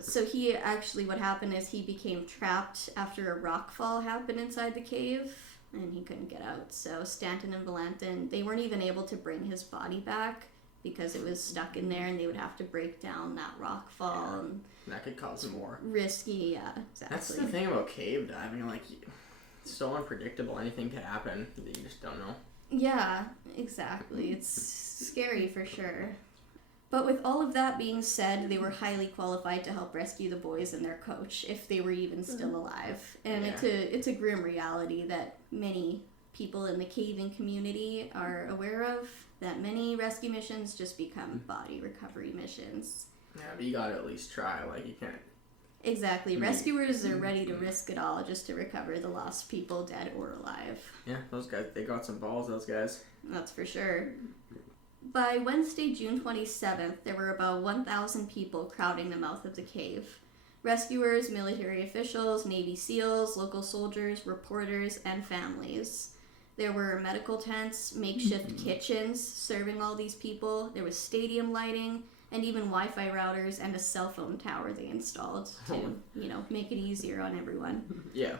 So he actually, what happened is he became trapped after a rock fall happened inside the cave, and he couldn't get out. So Stanton and Valanthan, they weren't even able to bring his body back because it was stuck in there, and they would have to break down that rock fall. Yeah. And that could cause more. Risky, yeah, exactly. That's the thing about cave diving, like, it's so unpredictable. Anything could happen that you just don't know. Yeah, exactly. It's scary for sure. But with all of that being said, they were highly qualified to help rescue the boys and their coach, if they were even still alive. And it's a grim reality that many people in the caving community are aware of, that many rescue missions just become body recovery missions. Yeah, but you gotta at least try, like, you can't... Exactly. Rescuers are ready to risk it all just to recover the lost people, dead or alive. Yeah, those guys, they got some balls, those guys. That's for sure. By Wednesday, June 27th, there were about 1,000 people crowding the mouth of the cave. Rescuers, military officials, Navy SEALs, local soldiers, reporters, and families. There were medical tents, makeshift kitchens serving all these people. There was stadium lighting, and even Wi-Fi routers and a cell phone tower they installed to, make it easier on everyone. Yeah.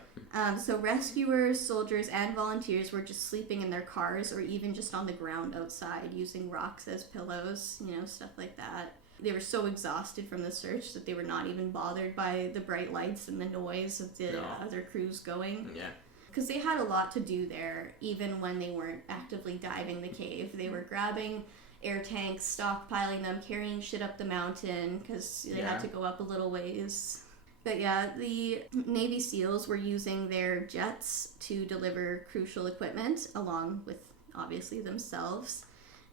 So rescuers, soldiers, and volunteers were just sleeping in their cars or even just on the ground outside using rocks as pillows, stuff like that. They were so exhausted from the search that they were not even bothered by the bright lights and the noise of the other crews going. Yeah. Because they had a lot to do there, even when they weren't actively diving the cave. They were grabbing air tanks, stockpiling them, carrying shit up the mountain because they had to go up a little ways. But yeah, the Navy SEALs were using their jets to deliver crucial equipment along with obviously themselves.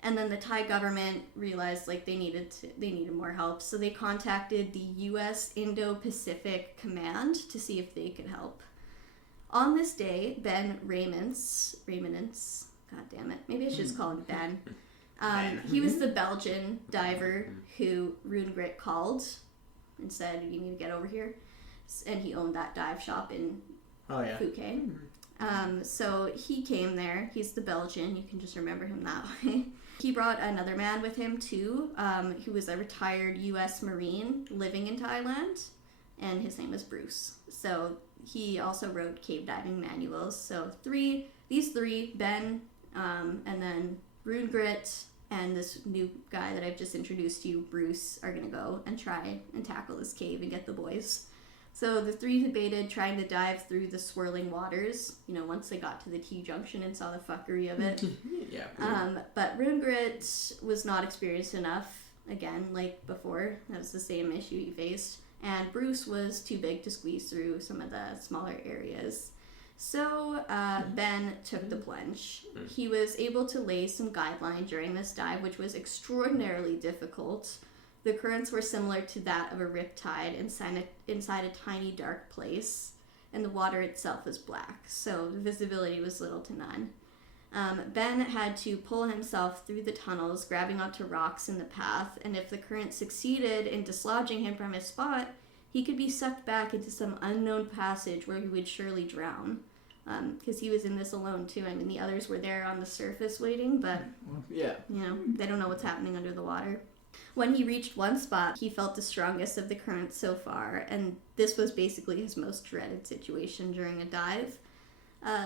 And then the Thai government realized like they needed more help, so they contacted the U.S. Indo-Pacific Command to see if they could help. On this day, Ben Raymond's, god damn it, maybe I should just call him Ben. He was the Belgian diver who Rundgren called and said, "You need to get over here." And he owned that dive shop in Phuket. So he came there. He's the Belgian. You can just remember him that way. He brought another man with him too, who was a retired U.S. Marine living in Thailand, and his name was Bruce. So he also wrote cave diving manuals. So these three, Ben, and then Rundgren, and this new guy that I've just introduced to you, Bruce, are going to go and try and tackle this cave and get the boys. So the three debated trying to dive through the swirling waters, once they got to the T-junction and saw the fuckery of it. But Rundgren was not experienced enough, again, like before. That was the same issue he faced. And Bruce was too big to squeeze through some of the smaller areas. So Ben took the plunge. He was able to lay some guideline during this dive, which was extraordinarily difficult. The currents were similar to that of a riptide inside a tiny dark place, and the water itself was black, so the visibility was little to none. Ben had to pull himself through the tunnels, grabbing onto rocks in the path, and if the current succeeded in dislodging him from his spot, he could be sucked back into some unknown passage where he would surely drown. Because he was in this alone too. I mean, the others were there on the surface waiting, but they don't know what's happening under the water. When he reached one spot, he felt the strongest of the current so far, and this was basically his most dreaded situation during a dive.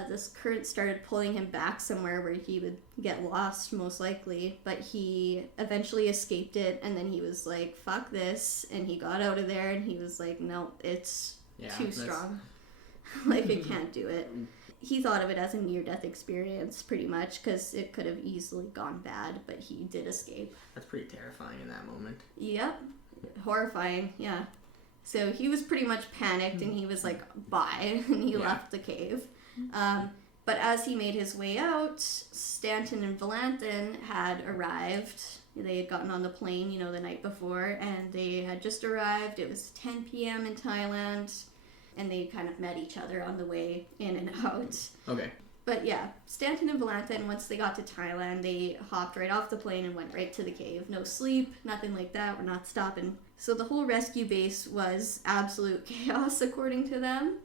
This current started pulling him back somewhere where he would get lost, most likely, but he eventually escaped it, and then he was like, fuck this, and he got out of there, and he was like, no, it's too strong. Like, I can't do it. He thought of it as a near-death experience, pretty much, because it could have easily gone bad, but he did escape. That's pretty terrifying in that moment. Yep. Horrifying, yeah. So he was pretty much panicked, and he was like, bye, and he left the cave. But as he made his way out, Stanton and Valentin had arrived. They had gotten on the plane, the night before, and they had just arrived. It was 10 p.m. in Thailand, and they kind of met each other on the way in and out. Okay. But yeah, Stanton and Valentin, once they got to Thailand, they hopped right off the plane and went right to the cave. No sleep, nothing like that. We're not stopping. So the whole rescue base was absolute chaos, according to them.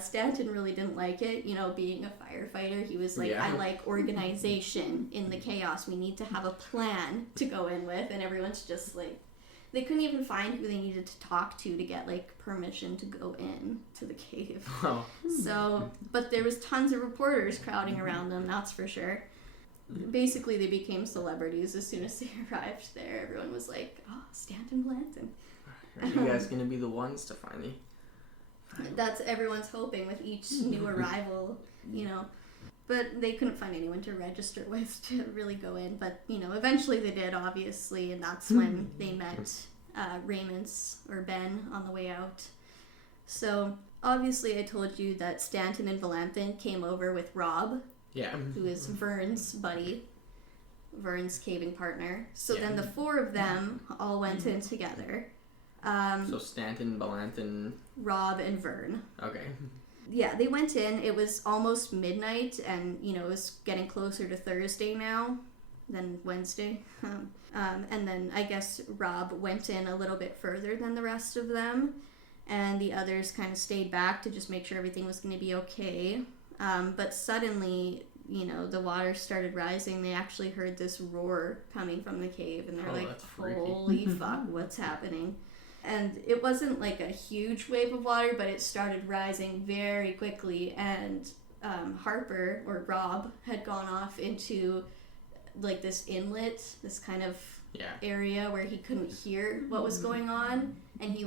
Stanton really didn't like it, being a firefighter. He was like, I like organization in the chaos. We need to have a plan to go in with. And everyone's just like, they couldn't even find who they needed to talk to get like permission to go in to the cave. Oh. So, but there was tons of reporters crowding around them, that's for sure. Basically, they became celebrities as soon as they arrived there. Everyone was like, oh, Stanton Blanton. Are you guys going to be the ones to finally... That's everyone's hoping with each new arrival, But they couldn't find anyone to register with to really go in. But, eventually they did, obviously, and that's when they met Raymond's or Ben on the way out. So, obviously I told you that Stanton and Valentin came over with Rob, who is Vern's buddy, Vern's caving partner. So then the four of them all went in together. So Stanton, Valentin... Rob and Vern. Okay. Yeah, they went in. It was almost midnight, and, it was getting closer to Thursday now than Wednesday. And then I guess Rob went in a little bit further than the rest of them, and the others kind of stayed back to just make sure everything was going to be okay. But suddenly, the water started rising. They actually heard this roar coming from the cave, and they're like, holy fuck, what's happening? And it wasn't like a huge wave of water, but it started rising very quickly. And Harper, or Rob, had gone off into like this inlet, this kind of area where he couldn't hear what was going on. And he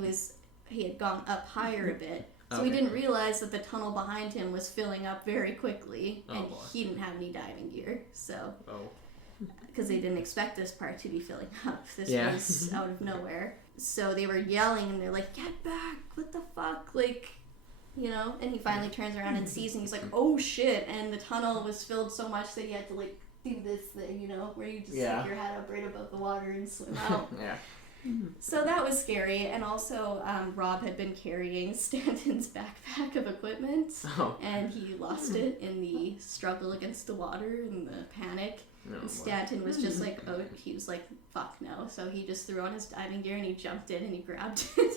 had gone up higher a bit. So he didn't realize that the tunnel behind him was filling up very quickly. And he didn't have any diving gear. So, because they didn't expect this part to be filling up. This was out of nowhere. So they were yelling, and they're like, get back, what the fuck, like, and he finally turns around and sees, and he's like, oh shit, and the tunnel was filled so much that he had to, like, do this thing, where you just stick your head up right above the water and swim out. So that was scary, and also Rob had been carrying Stanton's backpack of equipment, and he lost it in the struggle against the water and the panic. And Stanton was just like, he was like, fuck no. So he just threw on his diving gear and he jumped in and he grabbed it.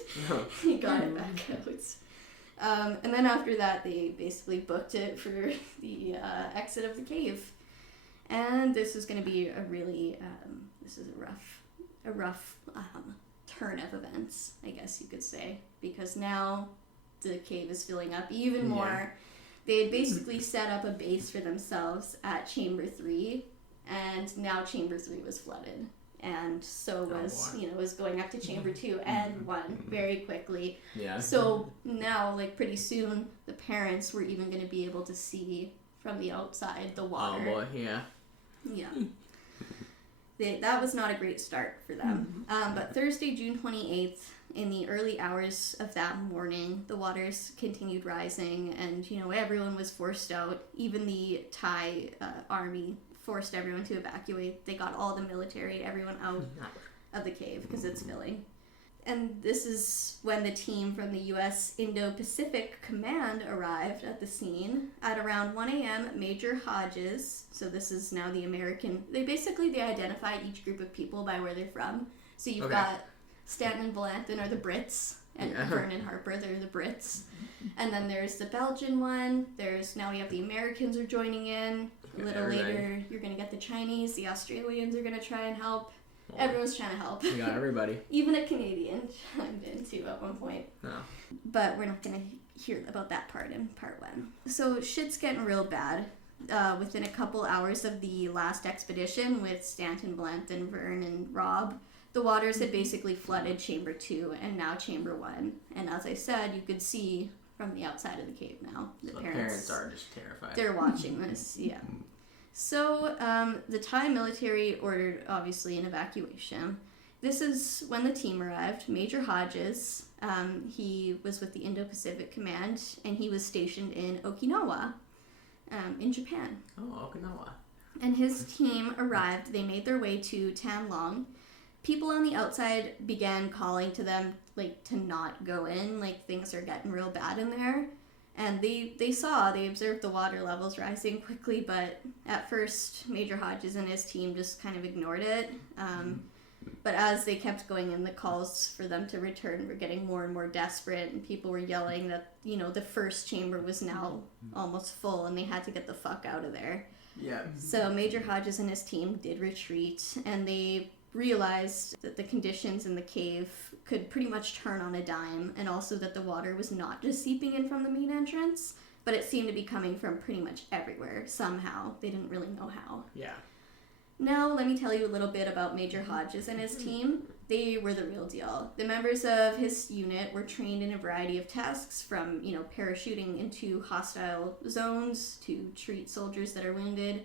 He got it back out. And then after that, they basically booked it for the exit of the cave. And this is going to be a really, this is a rough turn of events, I guess you could say. Because now the cave is filling up even more. They had basically set up a base for themselves at Chamber 3. And now Chamber 3 was flooded, and so was was going up to Chamber 2 and 1 very quickly. So now, like, pretty soon, the parents were even going to be able to see from the outside the water. Oh boy, that was not a great start for them. But Thursday, June 28th, in the early hours of that morning, the waters continued rising, and everyone was forced out. Even the Thai army forced everyone to evacuate. They got all the military, everyone out of the cave because it's filling. And this is when the team from the U.S. Indo-Pacific Command arrived at the scene. At around 1 a.m., Major Hodges, so this is now the American, they identify each group of people by where they're from. So you've got Stanton and Blanton are the Brits, and Vern and Harper, they're the Brits. And then there's the Belgian one, now we have the Americans are joining in. A little later, you're going to get the Chinese, the Australians are going to try and help. Everyone's trying to help. You got everybody. Even a Canadian chimed in too at one point. No. But we're not going to hear about that part in part 1. So shit's getting real bad. Within a couple hours of the last expedition with Stanton, Blanton, Vern, and Rob, the waters had basically flooded Chamber 2 and now Chamber 1. And as I said, you could see from the outside of the cave now. The parents are just terrified. They're watching this, yeah. So, the Thai military ordered, obviously, an evacuation. This is when the team arrived. Major Hodges, he was with the Indo-Pacific Command, and he was stationed in Okinawa, in Japan. Oh, Okinawa. And his team arrived. They made their way to Tham Luang. People on the outside began calling to them, to not go in, things are getting real bad in there. And they observed the water levels rising quickly, but at first Major Hodges and his team just kind of ignored it. But as they kept going in, the calls for them to return were getting more and more desperate, and people were yelling that, the first chamber was now almost full and they had to get the fuck out of there. Yeah. So Major Hodges and his team did retreat, and they realized that the conditions in the cave could pretty much turn on a dime, and also that the water was not just seeping in from the main entrance, but it seemed to be coming from pretty much everywhere, somehow. They didn't really know how. Yeah. Now, let me tell you a little bit about Major Hodges and his team. They were the real deal. The members of his unit were trained in a variety of tasks, from, parachuting into hostile zones to treat soldiers that are wounded,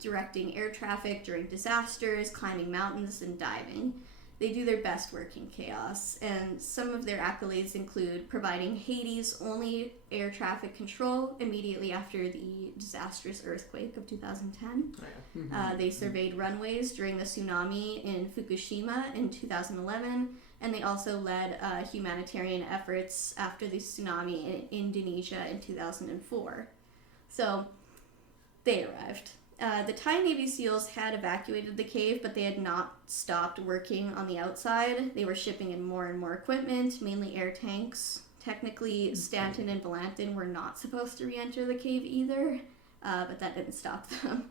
directing air traffic during disasters, climbing mountains, and diving. They do their best work in chaos, and some of their accolades include providing Haiti's only air traffic control immediately after the disastrous earthquake of 2010. They surveyed runways during the tsunami in Fukushima in 2011, and they also led humanitarian efforts after the tsunami in Indonesia in 2004. So, they arrived. The Thai Navy SEALs had evacuated the cave, but they had not stopped working on the outside. They were shipping in more and more equipment, mainly air tanks. Technically, Stanton and Blanton were not supposed to re-enter the cave either, but that didn't stop them.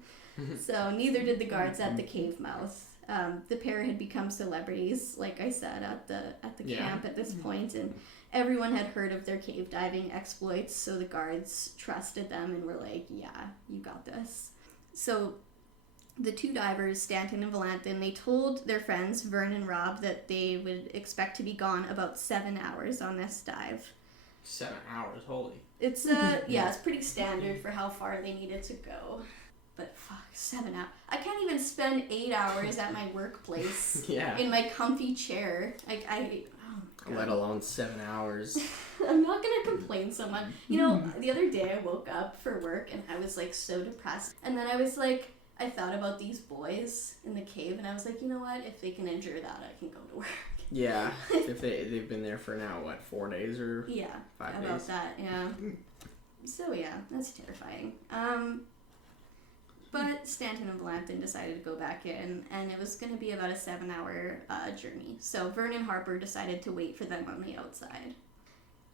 So neither did the guards at the cave mouth. The pair had become celebrities, like I said, at the camp at this point, and everyone had heard of their cave diving exploits, so the guards trusted them and were like, yeah, you got this. So the two divers, Stanton and Blanton, they told their friends, Vern and Rob, that they would expect to be gone about 7 hours on this dive. 7 hours, holy. It's it's pretty standard for how far they needed to go. But fuck, 7 hours. I can't even spend 8 hours at my workplace in my comfy chair. Let alone 7 hours. I'm not gonna complain so much. The other day I woke up for work and I was so depressed. And then I thought about these boys in the cave, and I was like, you know what? If they can endure that, I can go to work. Yeah. If they've been there for now, 4 days or 5 days? About that, yeah. So that's terrifying. But Stanton and Blanton decided to go back in, and it was going to be about a 7-hour journey. So Vern and Harper decided to wait for them on the outside.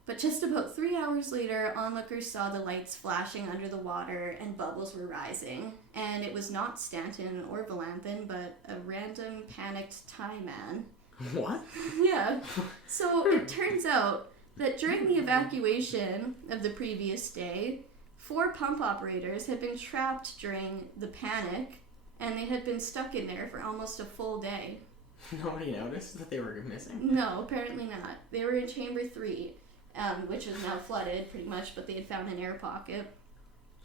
But just about 3 hours later, onlookers saw the lights flashing under the water and bubbles were rising. And it was not Stanton or Blanton, but a random panicked Thai man. What? Yeah. So it turns out that during the evacuation of the previous day, 4 pump operators had been trapped during the panic, and they had been stuck in there for almost a full day. Nobody noticed that they were missing? No, apparently not. They were in Chamber 3, which is now flooded pretty much, but they had found an air pocket.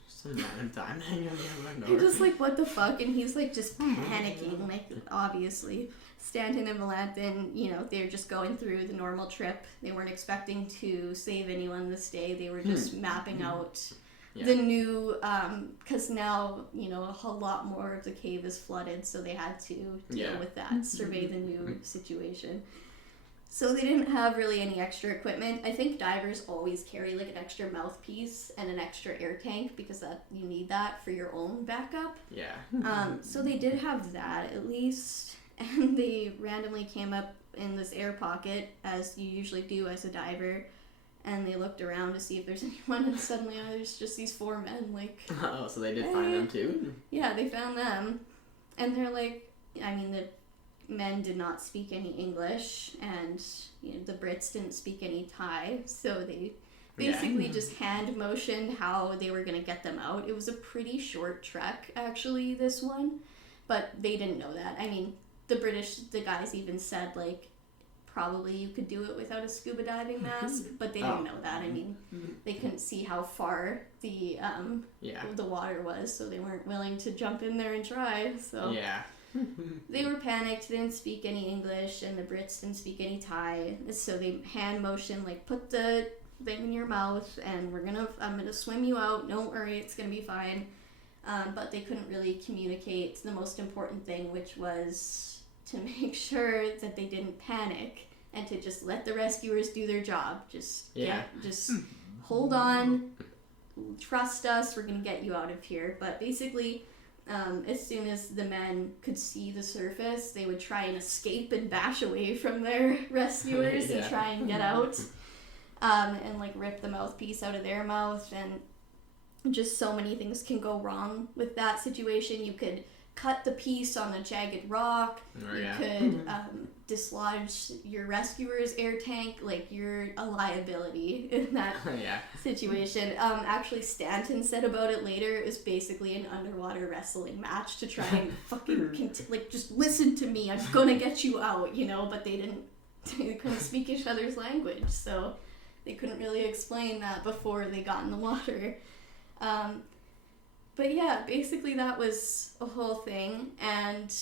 Some random time hanging out. You're just what the fuck? And he's just panicking, obviously. Stanton and Blanton, they're just going through the normal trip. They weren't expecting to save anyone this day. They were just mapping out the new, because now, a lot more of the cave is flooded, so they had to deal with that, survey the new situation. So they didn't have really any extra equipment. I think divers always carry like an extra mouthpiece and an extra air tank because that you need that for your own backup. Yeah. So they did have that at least, and they randomly came up in this air pocket as you usually do as a diver, and they looked around to see if there's anyone, and suddenly there's just these 4 men like. Oh, so they did find them too? Yeah, they found them, and they're like, I mean the men did not speak any English, and the Brits didn't speak any Thai, so they basically just hand motioned how they were going to get them out. It was a pretty short trek, actually, this one, but they didn't know that. I mean, the guys even said, like, probably you could do it without a scuba diving mask, but they didn't know that. I mean, they couldn't see how far the water was, so they weren't willing to jump in there and try, so... Yeah. They were panicked, they didn't speak any English, and the Brits didn't speak any Thai, so they hand motioned, like, put the thing in your mouth, and I'm gonna swim you out, don't worry, it's gonna be fine. But they couldn't really communicate the most important thing, which was to make sure that they didn't panic, and to just let the rescuers do their job. Just hold on, trust us, we're gonna get you out of here. But basically... as soon as the men could see the surface, they would try and escape and bash away from their rescuers to try and get out, and like rip the mouthpiece out of their mouth, and just so many things can go wrong with that situation. You could cut the piece on a jagged rock, you could dislodge your rescuer's air tank, like you're a liability in that situation. Actually, Stanton said about it later, it was basically an underwater wrestling match to try and fucking just listen to me, I'm gonna get you out, but they couldn't speak each other's language, so they couldn't really explain that before they got in the water. But yeah, basically that was a whole thing, and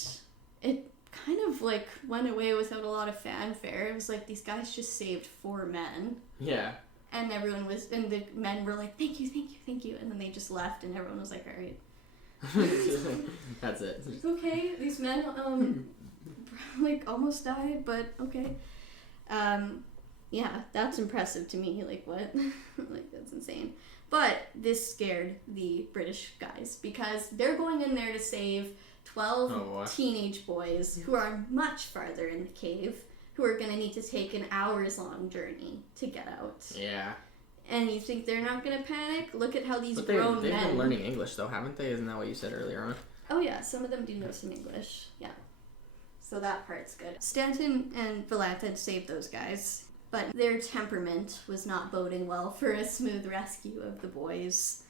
it kind of like went away without a lot of fanfare. It was like these guys just saved 4 men. Yeah. And the men were like, thank you, thank you, thank you, and then they just left, and everyone was like, all right. That's it. Okay, these men like almost died, but okay. Yeah, that's impressive to me. Like, what? Like, that's insane. But this scared the British guys because they're going in there to save 12 teenage boys who are much farther in the cave, who are going to need to take an hours-long journey to get out. Yeah. And you think they're not going to panic? Look at how these grown men... They've been learning English, though, haven't they? Isn't that what you said earlier on? Oh, yeah. Some of them do know some English. Yeah. So that part's good. Stanton and Valette had saved those guys, but their temperament was not boding well for a smooth rescue of the boys.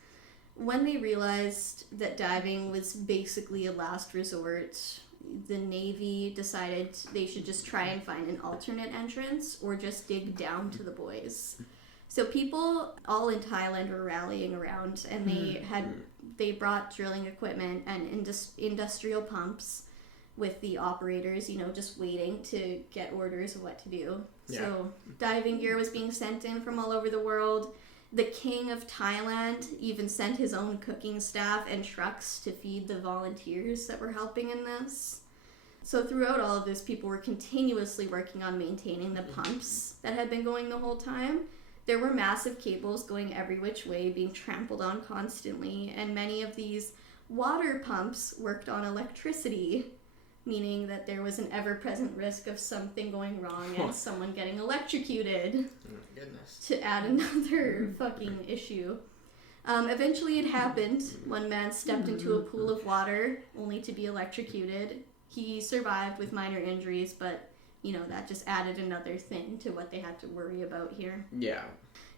When they realized that diving was basically a last resort, the Navy decided they should just try and find an alternate entrance or just dig down to the boys. So people all in Thailand were rallying around, and they brought drilling equipment and industrial pumps with the operators, just waiting to get orders of what to do. Yeah. So diving gear was being sent in from all over the world. The king of Thailand even sent his own cooking staff and trucks to feed the volunteers that were helping in this. So throughout all of this, people were continuously working on maintaining the pumps that had been going the whole time. There were massive cables going every which way, being trampled on constantly, and many of these water pumps worked on electricity, meaning that there was an ever-present risk of something going wrong and someone getting electrocuted. Oh my goodness. To add another fucking issue. Eventually it happened. One man stepped into a pool of water only to be electrocuted. He survived with minor injuries, but, that just added another thing to what they had to worry about here. Yeah.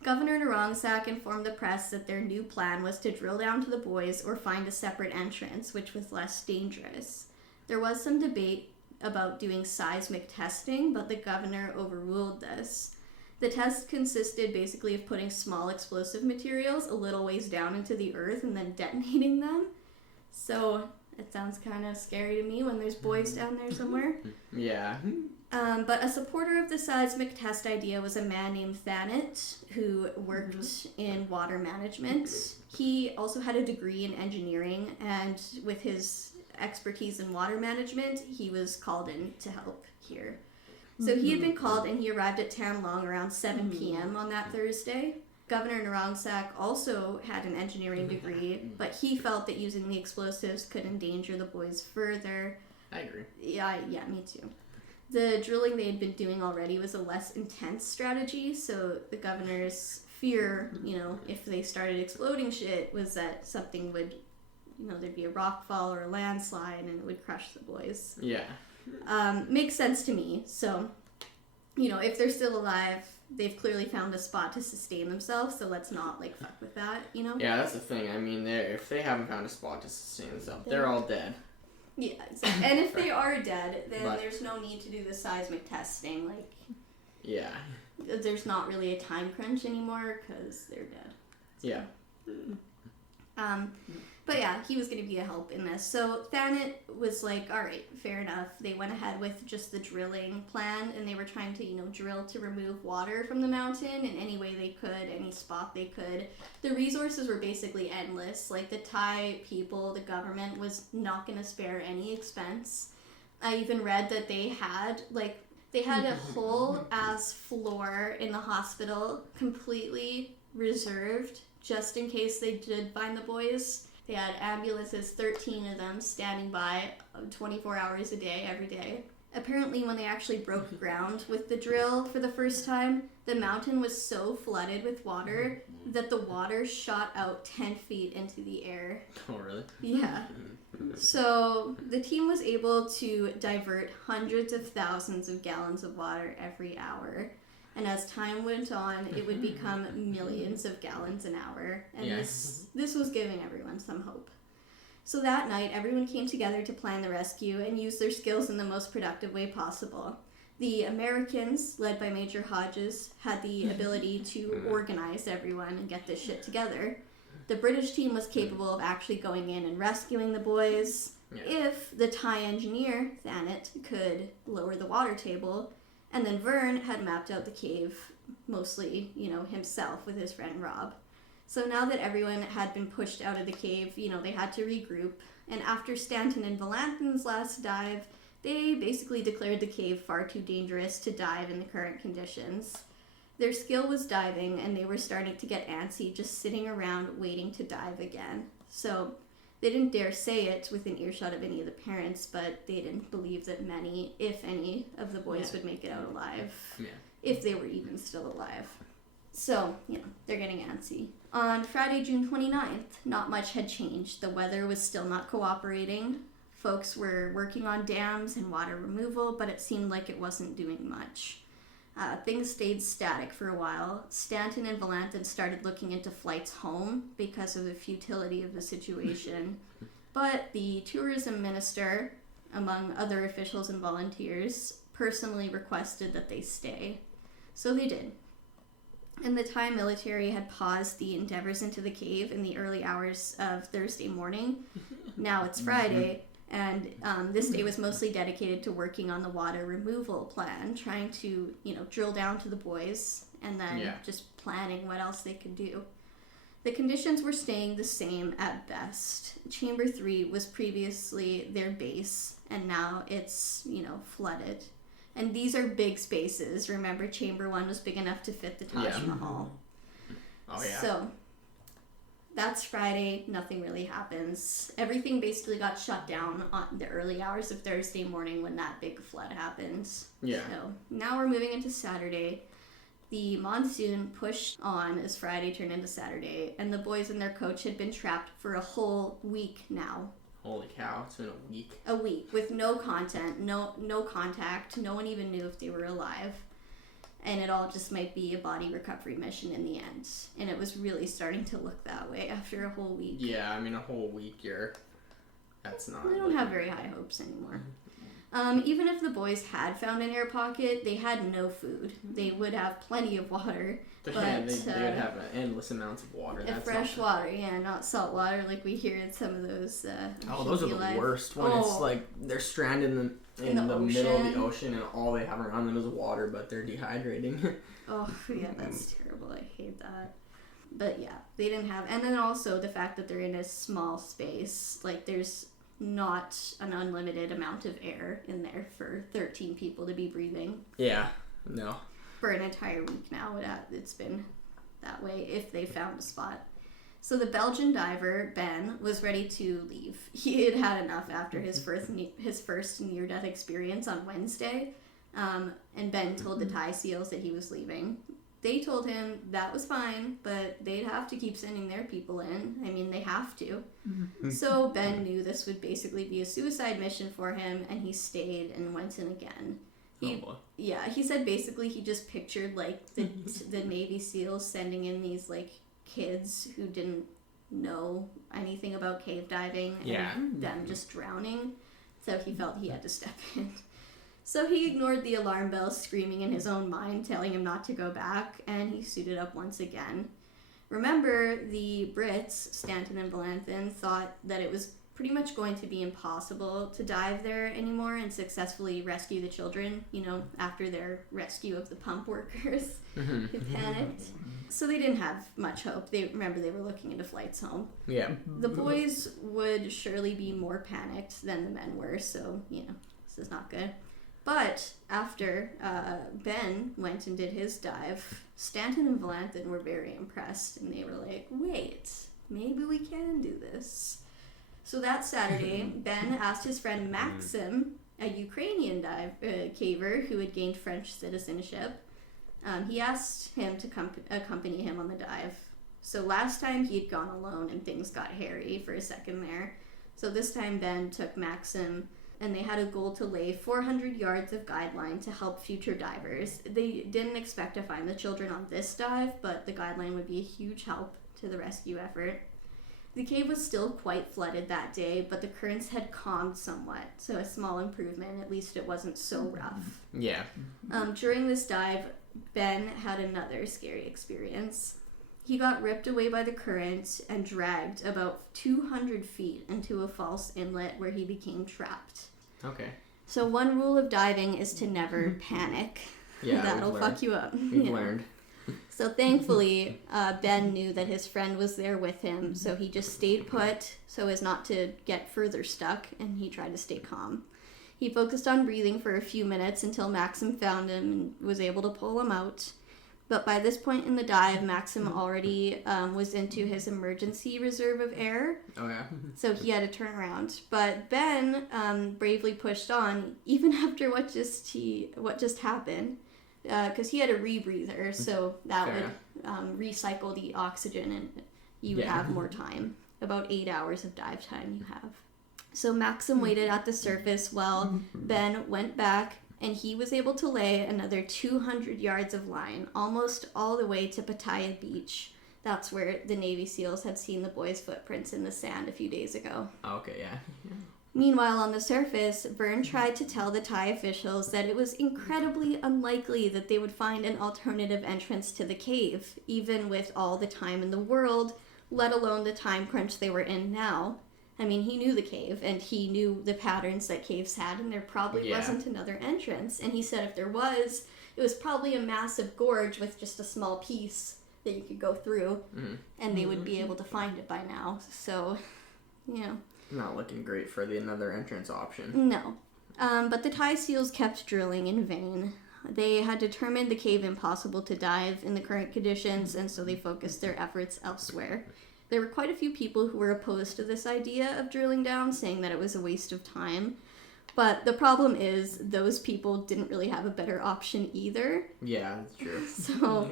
Governor Narongsak informed the press that their new plan was to drill down to the boys or find a separate entrance, which was less dangerous. There was some debate about doing seismic testing, but the governor overruled this. The test consisted basically of putting small explosive materials a little ways down into the earth and then detonating them. So it sounds kind of scary to me when there's boys down there somewhere. Yeah. But a supporter of the seismic test idea was a man named Thanet, who worked in water management. He also had a degree in engineering, and with his expertise in water management, he was called in to help here. So he had been called, and he arrived at Tham Luang around 7 p.m. on that Thursday. Governor Narongsak also had an engineering degree, but he felt that using the explosives could endanger the boys further. I agree. Yeah, me too. The drilling they had been doing already was a less intense strategy, so the governor's fear, if they started exploding shit, was that something would, there'd be a rock fall or a landslide and it would crush the boys. Yeah. Makes sense to me. So, if they're still alive, they've clearly found a spot to sustain themselves, so let's not, fuck with that, Yeah, that's the thing. I mean, if they haven't found a spot to sustain themselves, they're all dead. Yeah, exactly. And if they are dead, then there's no need to do the seismic testing. Yeah. There's not really a time crunch anymore because they're dead. So. Yeah. But yeah, he was going to be a help in this. So Thanet was like, all right, fair enough. They went ahead with just the drilling plan, and they were trying to, drill to remove water from the mountain in any way they could, any spot they could. The resources were basically endless. The Thai people, the government was not going to spare any expense. I even read that they had a whole ass floor in the hospital completely reserved just in case they did find the boys. They had ambulances, 13 of them, standing by 24 hours a day, every day. Apparently, when they actually broke ground with the drill for the first time, the mountain was so flooded with water that the water shot out 10 feet into the air. Oh, really? Yeah. So the team was able to divert hundreds of thousands of gallons of water every hour. And as time went on, it would become millions of gallons an hour. And this was giving everyone some hope. So that night, everyone came together to plan the rescue and use their skills in the most productive way possible. The Americans, led by Major Hodges, had the ability to organize everyone and get this shit together. The British team was capable of actually going in and rescuing the boys. Yeah. If the Thai engineer, Thanet, could lower the water table. And then Vern had mapped out the cave, mostly, himself with his friend Rob. So now that everyone had been pushed out of the cave, they had to regroup. And after Stanton and Valantin's last dive, they basically declared the cave far too dangerous to dive in the current conditions. Their skill was diving, and they were starting to get antsy just sitting around waiting to dive again. So they didn't dare say it within earshot of any of the parents, but they didn't believe that many, if any, of the boys would make it out alive, if they were even still alive. So, they're getting antsy. On Friday, June 29th, not much had changed. The weather was still not cooperating. Folks were working on dams and water removal, but it seemed like it wasn't doing much. Things stayed static for a while. Stanton and Valantin started looking into flights home because of the futility of the situation. But the tourism minister, among other officials and volunteers, personally requested that they stay. So they did. And the Thai military had paused the endeavors into the cave in the early hours of Thursday morning. Now it's Friday. And this day was mostly dedicated to working on the water removal plan, trying to, drill down to the boys, and then just planning what else they could do. The conditions were staying the same at best. Chamber 3 was previously their base, and now it's, flooded. And these are big spaces. Remember, Chamber 1 was big enough to fit the Taj Mahal. Oh, yeah. So that's Friday. Nothing really happens. Everything basically got shut down on the early hours of Thursday morning when that big flood happened. Yeah. So now we're moving into Saturday. The monsoon pushed on as Friday turned into Saturday, and the boys and their coach had been trapped for a whole week now. Holy cow, it's been a week. A week with no content, no contact. No one even knew if they were alive. And it all just might be a body recovery mission in the end. And it was really starting to look that way after a whole week. Yeah, I mean, a whole week, that's not... I don't have very high hopes anymore. Even if the boys had found an air pocket, they had no food. They would have plenty of water. They would have endless amounts of water. Fresh water, not salt water like we hear in some of those. Those are the worst when it's like they're stranded in the middle of the ocean and all they have around them is water, but they're dehydrating. Oh, yeah, that's terrible. I hate that. But yeah, they didn't have, and then also the fact that they're in a small space, like there's not an unlimited amount of air in there for 13 people to be breathing. Yeah, no. For an entire week now, it's been that way if they found a spot. So the Belgian diver, Ben, was ready to leave. He had had enough after his first near-death experience on Wednesday, and Ben told the Thai SEALs that he was leaving. They told him that was fine, but they'd have to keep sending their people in. I mean, they have to. So Ben knew this would basically be a suicide mission for him, and he stayed and went in again. He said basically he just pictured, like, the Navy SEALs sending in these, like, kids who didn't know anything about cave diving and them just drowning. So he felt he had to step in. So he ignored the alarm bell screaming in his own mind, telling him not to go back, and he suited up once again. Remember, the Brits, Stanton and Valenthin, thought that it was pretty much going to be impossible to dive there anymore and successfully rescue the children, after their rescue of the pump workers who panicked. So they didn't have much hope. They were looking into flights home. Yeah. The boys would surely be more panicked than the men were, so, this is not good. But after Ben went and did his dive, Stanton and Valenthin were very impressed, and they were like, wait, maybe we can do this. So that Saturday, Ben asked his friend Maxim, a Ukrainian caver who had gained French citizenship, he asked him to accompany him on the dive. So last time he'd gone alone and things got hairy for a second there. So this time Ben took Maxim, and they had a goal to lay 400 yards of guideline to help future divers. They didn't expect to find the children on this dive, but the guideline would be a huge help to the rescue effort. The cave was still quite flooded that day, but the currents had calmed somewhat, so a small improvement. At least it wasn't so rough. Yeah. During this dive, Ben had another scary experience. He got ripped away by the current and dragged about 200 feet into a false inlet where he became trapped. Okay. So one rule of diving is to never panic. Yeah, that'll fuck you up. We've learned. So thankfully, Ben knew that his friend was there with him, so he just stayed put so as not to get further stuck, and he tried to stay calm. He focused on breathing for a few minutes until Maxim found him and was able to pull him out. But by this point in the dive, Maxim already was into his emergency reserve of air. Oh, yeah. So he had to turn around. But Ben bravely pushed on, even after what just happened, because he had a rebreather, so that would recycle the oxygen, and you would have more time. About 8 hours of dive time you have. So Maxim waited at the surface while Ben went back, and he was able to lay another 200 yards of line, almost all the way to Pattaya Beach. That's where the Navy SEALs had seen the boys' footprints in the sand a few days ago. Okay, yeah. Meanwhile, on the surface, Vern tried to tell the Thai officials that it was incredibly unlikely that they would find an alternative entrance to the cave, even with all the time in the world, let alone the time crunch they were in now. I mean, he knew the cave, and he knew the patterns that caves had, and there probably wasn't another entrance. And he said if there was, it was probably a massive gorge with just a small piece that you could go through, and they would be able to find it by now. So, Not looking great for another entrance option. No. But the Thai SEALs kept drilling in vain. They had determined the cave impossible to dive in the current conditions, and so they focused their efforts elsewhere. There were quite a few people who were opposed to this idea of drilling down, saying that it was a waste of time. But the problem is, those people didn't really have a better option either. Yeah, that's true. So,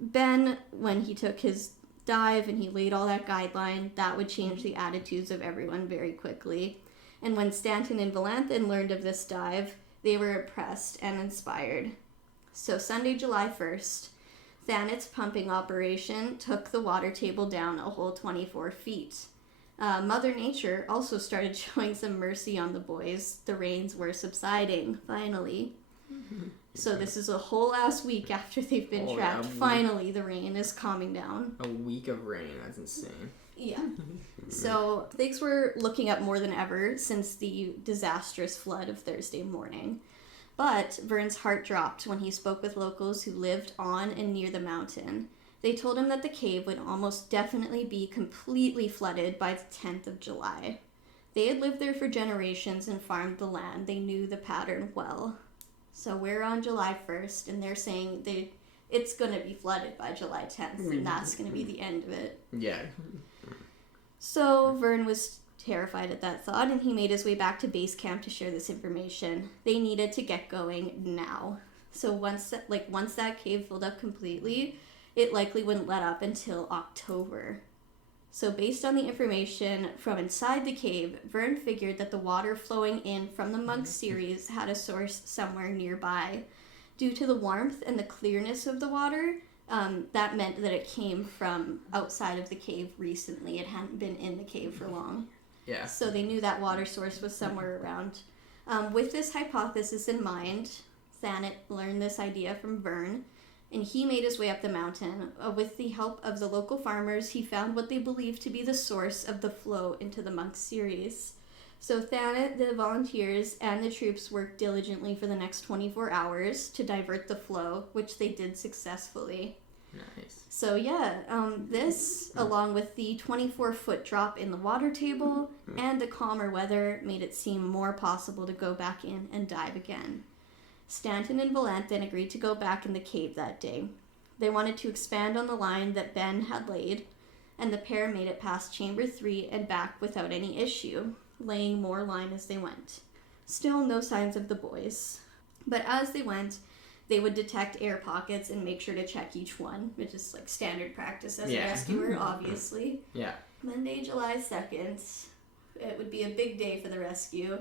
Ben, when he took his dive and he laid all that guideline, that would change the attitudes of everyone very quickly. And when Stanton and Valenthin learned of this dive, they were impressed and inspired. So Sunday, July 1st, Thanet's pumping operation took the water table down a whole 24 feet. Mother Nature also started showing some mercy on the boys. The rains were subsiding, finally. So this is a whole ass week after they've been trapped. Finally, the rain is calming down. A week of rain, that's insane. Yeah. So things were looking up more than ever since the disastrous flood of Thursday morning. But Vern's heart dropped when he spoke with locals who lived on and near the mountain. They told him that the cave would almost definitely be completely flooded by the 10th of July. They had lived there for generations and farmed the land. They knew the pattern well. So we're on July 1st, and they're saying it's going to be flooded by July 10th, and that's going to be the end of it. Yeah. So Vern was terrified at that thought, and he made his way back to base camp to share this information. They needed to get going now. So once that cave filled up completely, it likely wouldn't let up until October. So based on the information from inside the cave, Vern figured that the water flowing in from the monk series had a source somewhere nearby. Due to the warmth and the clearness of the water, that meant that it came from outside of the cave recently. It hadn't been in the cave for long. Yeah. So they knew that water source was somewhere around. With this hypothesis in mind, Thanet learned this idea from Vern, and he made his way up the mountain. With the help of the local farmers, he found what they believed to be the source of the flow into the monk series. So Thanet, the volunteers, and the troops worked diligently for the next 24 hours to divert the flow, which they did successfully. Nice. So yeah, this, along with the 24-foot drop in the water table and the calmer weather, made it seem more possible to go back in and dive again. Stanton and Valant then agreed to go back in the cave that day. They wanted to expand on the line that Ben had laid, and the pair made it past Chamber 3 and back without any issue, laying more line as they went. Still no signs of the boys. But as they went, they would detect air pockets and make sure to check each one, which is like standard practice as a rescuer, obviously. Yeah. Monday, July 2nd. It would be a big day for the rescue.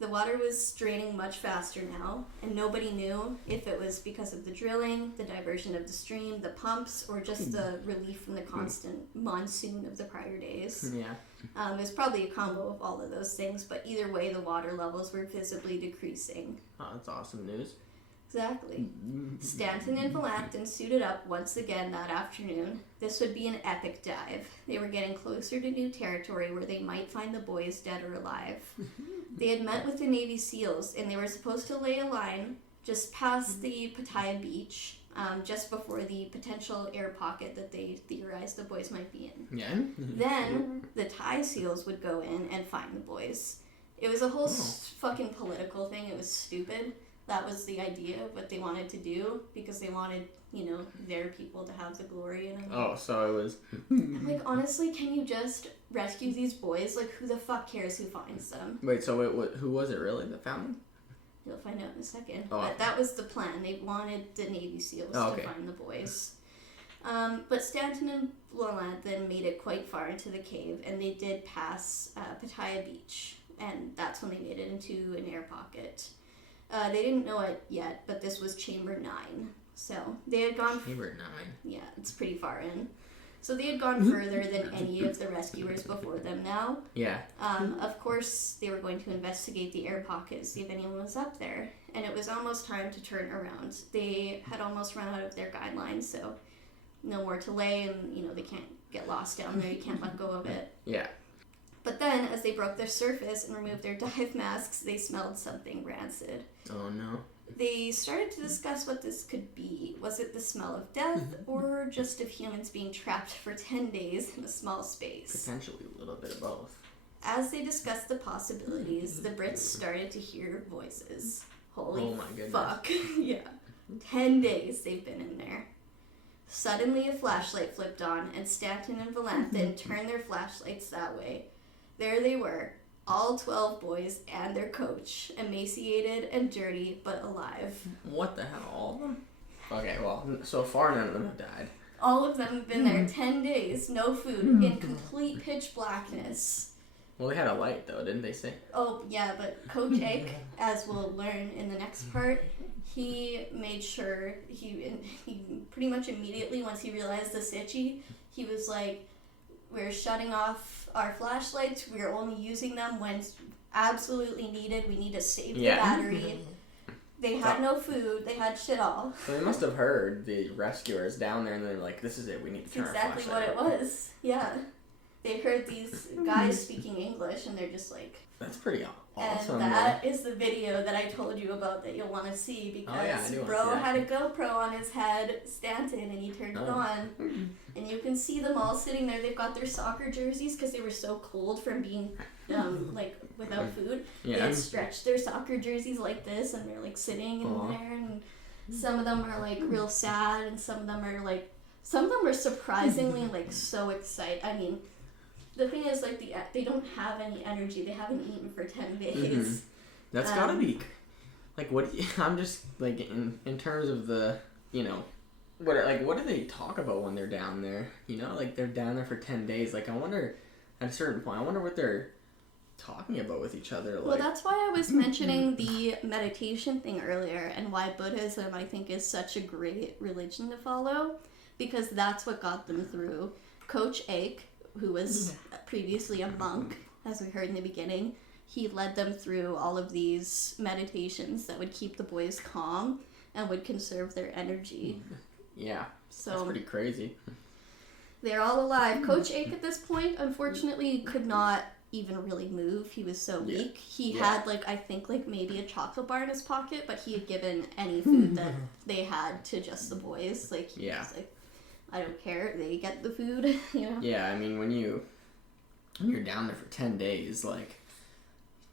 The water was draining much faster now, and nobody knew if it was because of the drilling, the diversion of the stream, the pumps, or just the relief from the constant monsoon of the prior days. Yeah. It was probably a combo of all of those things, but either way, the water levels were visibly decreasing. Oh, that's awesome news. Exactly. Stanton and Valant then suited up once again that afternoon. This would be an epic dive. They were getting closer to new territory where they might find the boys dead or alive. They had met with the Navy SEALs, and they were supposed to lay a line just past the Pattaya beach, just before the potential air pocket that they theorized the boys might be in. Yeah. Then the Thai SEALs would go in and find the boys. It was a whole fucking political thing. It was stupid. That was the idea of what they wanted to do, because they wanted, their people to have the glory. And so it was... I'm like, honestly, can you just rescue these boys? Like, who the fuck cares who finds them? Wait, so who was it really that found them? You'll find out in a second. Oh. But that was the plan. They wanted the Navy SEALs to find the boys. But Stanton and Valant then made it quite far into the cave, and they did pass Pattaya Beach, and that's when they made it into an air pocket. They didn't know it yet, but this was Chamber 9. So they had gone... Chamber 9? Yeah, it's pretty far in. So they had gone further than any of the rescuers before them now. Yeah. Of course, they were going to investigate the air pocket, see if anyone was up there. And it was almost time to turn around. They had almost run out of their guidelines, so no more to lay, and, they can't get lost down there. You can't let go of it. Yeah. But then, as they broke their surface and removed their dive masks, they smelled something rancid. Oh, no. They started to discuss what this could be. Was it the smell of death, or just of humans being trapped for 10 days in a small space? Potentially a little bit of both. As they discussed the possibilities, the Brits started to hear voices. Holy fuck. Yeah. 10 days they've been in there. Suddenly a flashlight flipped on, and Stanton and Valant then turned their flashlights that way. There they were, all 12 boys and their coach, emaciated and dirty, but alive. What the hell, all of them? Okay, well, so far none of them have died. All of them have been there 10 days, no food, in complete pitch blackness. Well, they had a light, though, didn't they say? Oh, yeah, but Coach Ike, as we'll learn in the next part, he made sure, he pretty much immediately, once he realized the sitchy, he was like, we're shutting off our flashlights. We're only using them when absolutely needed. We need to save the battery. They had no food. They had shit all. So they must have heard the rescuers down there, and they're like, this is it. We need to turn our flashlight exactly what on. It was. Yeah. They heard these guys speaking English, and they're just like... That's pretty Awesome. And that is the video that I told you about that you'll want to see because bro had a GoPro on his head, Stanton, and he turned it on. And you can see them all sitting there. They've got their soccer jerseys because they were so cold from being like without food. Yeah. They had stretched their soccer jerseys like this and they're like sitting in there. And some of them are like real sad and some of them are surprisingly like so excited. I mean, the thing is, like, they don't have any energy. They haven't eaten for 10 days. That's gotta be, like, what, I'm just, like, in terms of the, you know, what do they talk about when they're down there? You know, like, they're down there for 10 days. Like, I wonder, at a certain point, I wonder what they're talking about with each other. Like, well, that's why I was mentioning the meditation thing earlier and why Buddhism, I think, is such a great religion to follow, because that's what got them through. Coach Ake, who was previously a monk, as we heard in the beginning, he led them through all of these meditations that would keep the boys calm and would conserve their energy. Yeah, so that's pretty crazy. They're all alive. Coach Ake at this point, unfortunately, could not even really move. He was so weak. He had, like, I think, like, maybe a chocolate bar in his pocket, but he had given any food that they had to just the boys. Like, he was like, I don't care, they get the food, you know? Yeah, I mean, when you're down there for 10 days, like,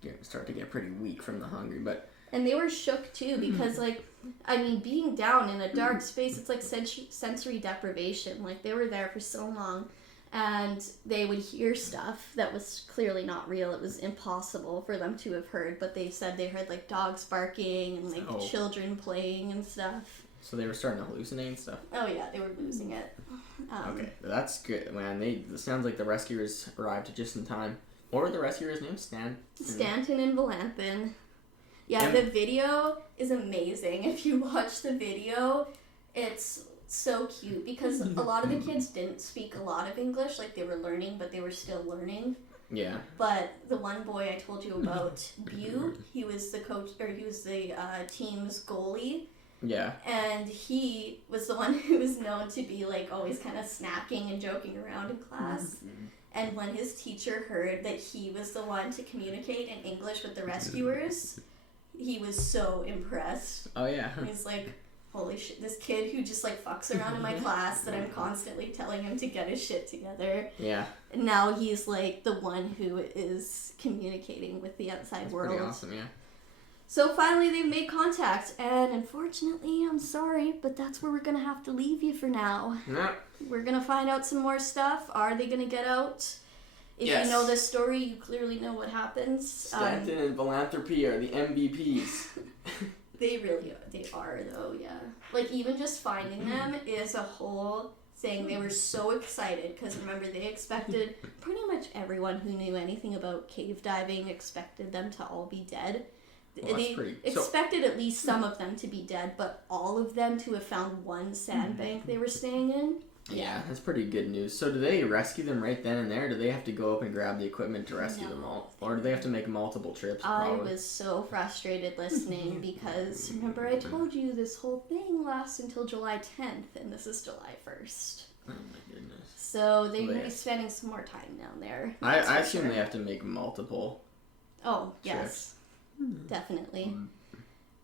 you're gonna start to get pretty weak from the hungry, but... And they were shook, too, because, like, I mean, being down in a dark space, it's like sensory deprivation. Like, they were there for so long, and they would hear stuff that was clearly not real. It was impossible for them to have heard, but they said they heard, like, dogs barking and, like, children playing and stuff. So they were starting to hallucinate and stuff? Oh, yeah, they were losing it. Okay, that's good, man. It sounds like the rescuers arrived just in time. What were the rescuers' names? Stanton and Valanthan. Yeah, the video is amazing. If you watch the video, it's so cute because a lot of the kids didn't speak a lot of English. Like, they were learning, but they were still learning. Yeah. But the one boy I told you about, Bu, he was the coach, or he was the team's goalie. Yeah. And he was the one who was known to be, like, always kind of snacking and joking around in class. And when his teacher heard that he was the one to communicate in English with the rescuers, he was so impressed. Oh, yeah. He's like, holy shit, this kid who just, like, fucks around in my class that I'm constantly telling him to get his shit together. Yeah. And now he's, like, the one who is communicating with the outside world. Pretty awesome, yeah. So finally they've made contact, and unfortunately, I'm sorry, but that's where we're going to have to leave you for now. No. We're going to find out some more stuff. Are they going to get out? If you know this story, you clearly know what happens. Stanton and Philanthropy are the MVPs. They are, though, yeah. Like, even just finding them is a whole thing. They were so excited, because remember, they expected, pretty much everyone who knew anything about cave diving expected them to all be dead. Well, they expected at least some of them to be dead, but all of them to have found one sandbank they were staying in. Yeah, that's pretty good news. So do they rescue them right then and there? Do they have to go up and grab the equipment to rescue them all? Or do they have to make multiple trips? Probably? I was so frustrated listening because, remember, I told you this whole thing lasts until July 10th, and this is July 1st. Oh my goodness. So they're going to be spending some more time down there. I assume they have to make multiple trips. Yes. Definitely.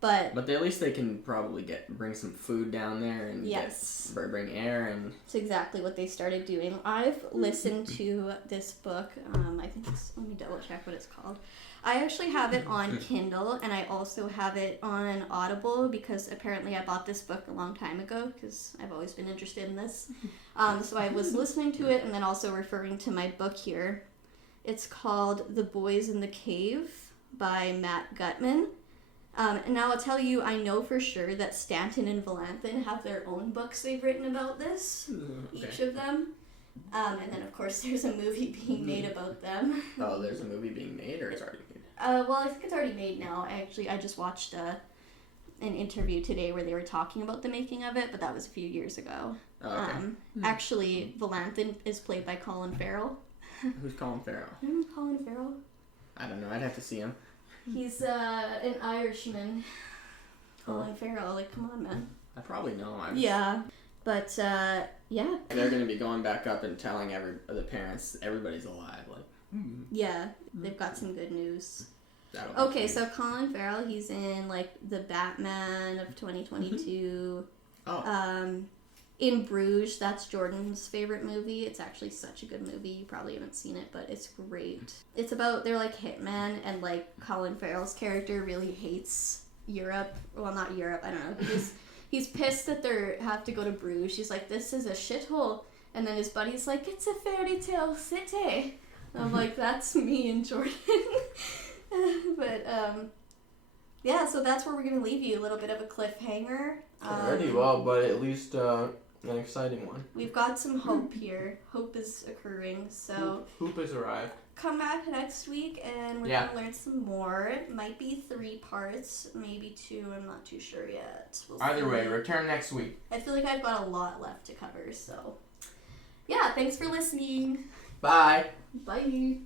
But at least they can probably bring some food down there and bring air and... That's exactly what they started doing. I've listened to this book. I think let me double check what it's called. I actually have it on Kindle, and I also have it on Audible because apparently I bought this book a long time ago because I've always been interested in this. So I was listening to it and then also referring to my book here. It's called The Boys in the Cave by Matt Gutman. And now I'll tell you, I know for sure that Stanton and Valanthan have their own books they've written about this, each of them. And then, of course, there's a movie being made about them. Oh, there's a movie being made, or it's already made? Well, I think it's already made now. I just watched an interview today where they were talking about the making of it, but that was a few years ago. Oh, okay. Actually, Valanthan is played by Colin Farrell. Who's Colin Farrell? Remember Colin Farrell? I don't know. I'd have to see him. He's an Irishman. Colin Farrell. Like, come on, man. I probably know him. Yeah. But, yeah. They're going to be going back up and telling the parents everybody's alive. Like, Yeah. They've got some good news. Okay, so Colin Farrell, he's in like the Batman of 2022. In Bruges, that's Jordan's favorite movie. It's actually such a good movie. You probably haven't seen it, but it's great. It's about, they're like hitmen, and like Colin Farrell's character really hates Europe. Well, not Europe, I don't know. He's pissed that they have to go to Bruges. He's like, this is a shithole. And then his buddy's like, it's a fairy tale city. And I'm like, that's me and Jordan. But, yeah, so that's where we're going to leave you. A little bit of a cliffhanger. Already, well, but at least an exciting one. We've got some hope here. Hope is occurring, so... Hope has arrived. Come back next week, and we're going to learn some more. It might be 3 parts, maybe 2. I'm not too sure yet. Either way, return next week. I feel like I've got a lot left to cover, so... Yeah, thanks for listening. Bye. Bye.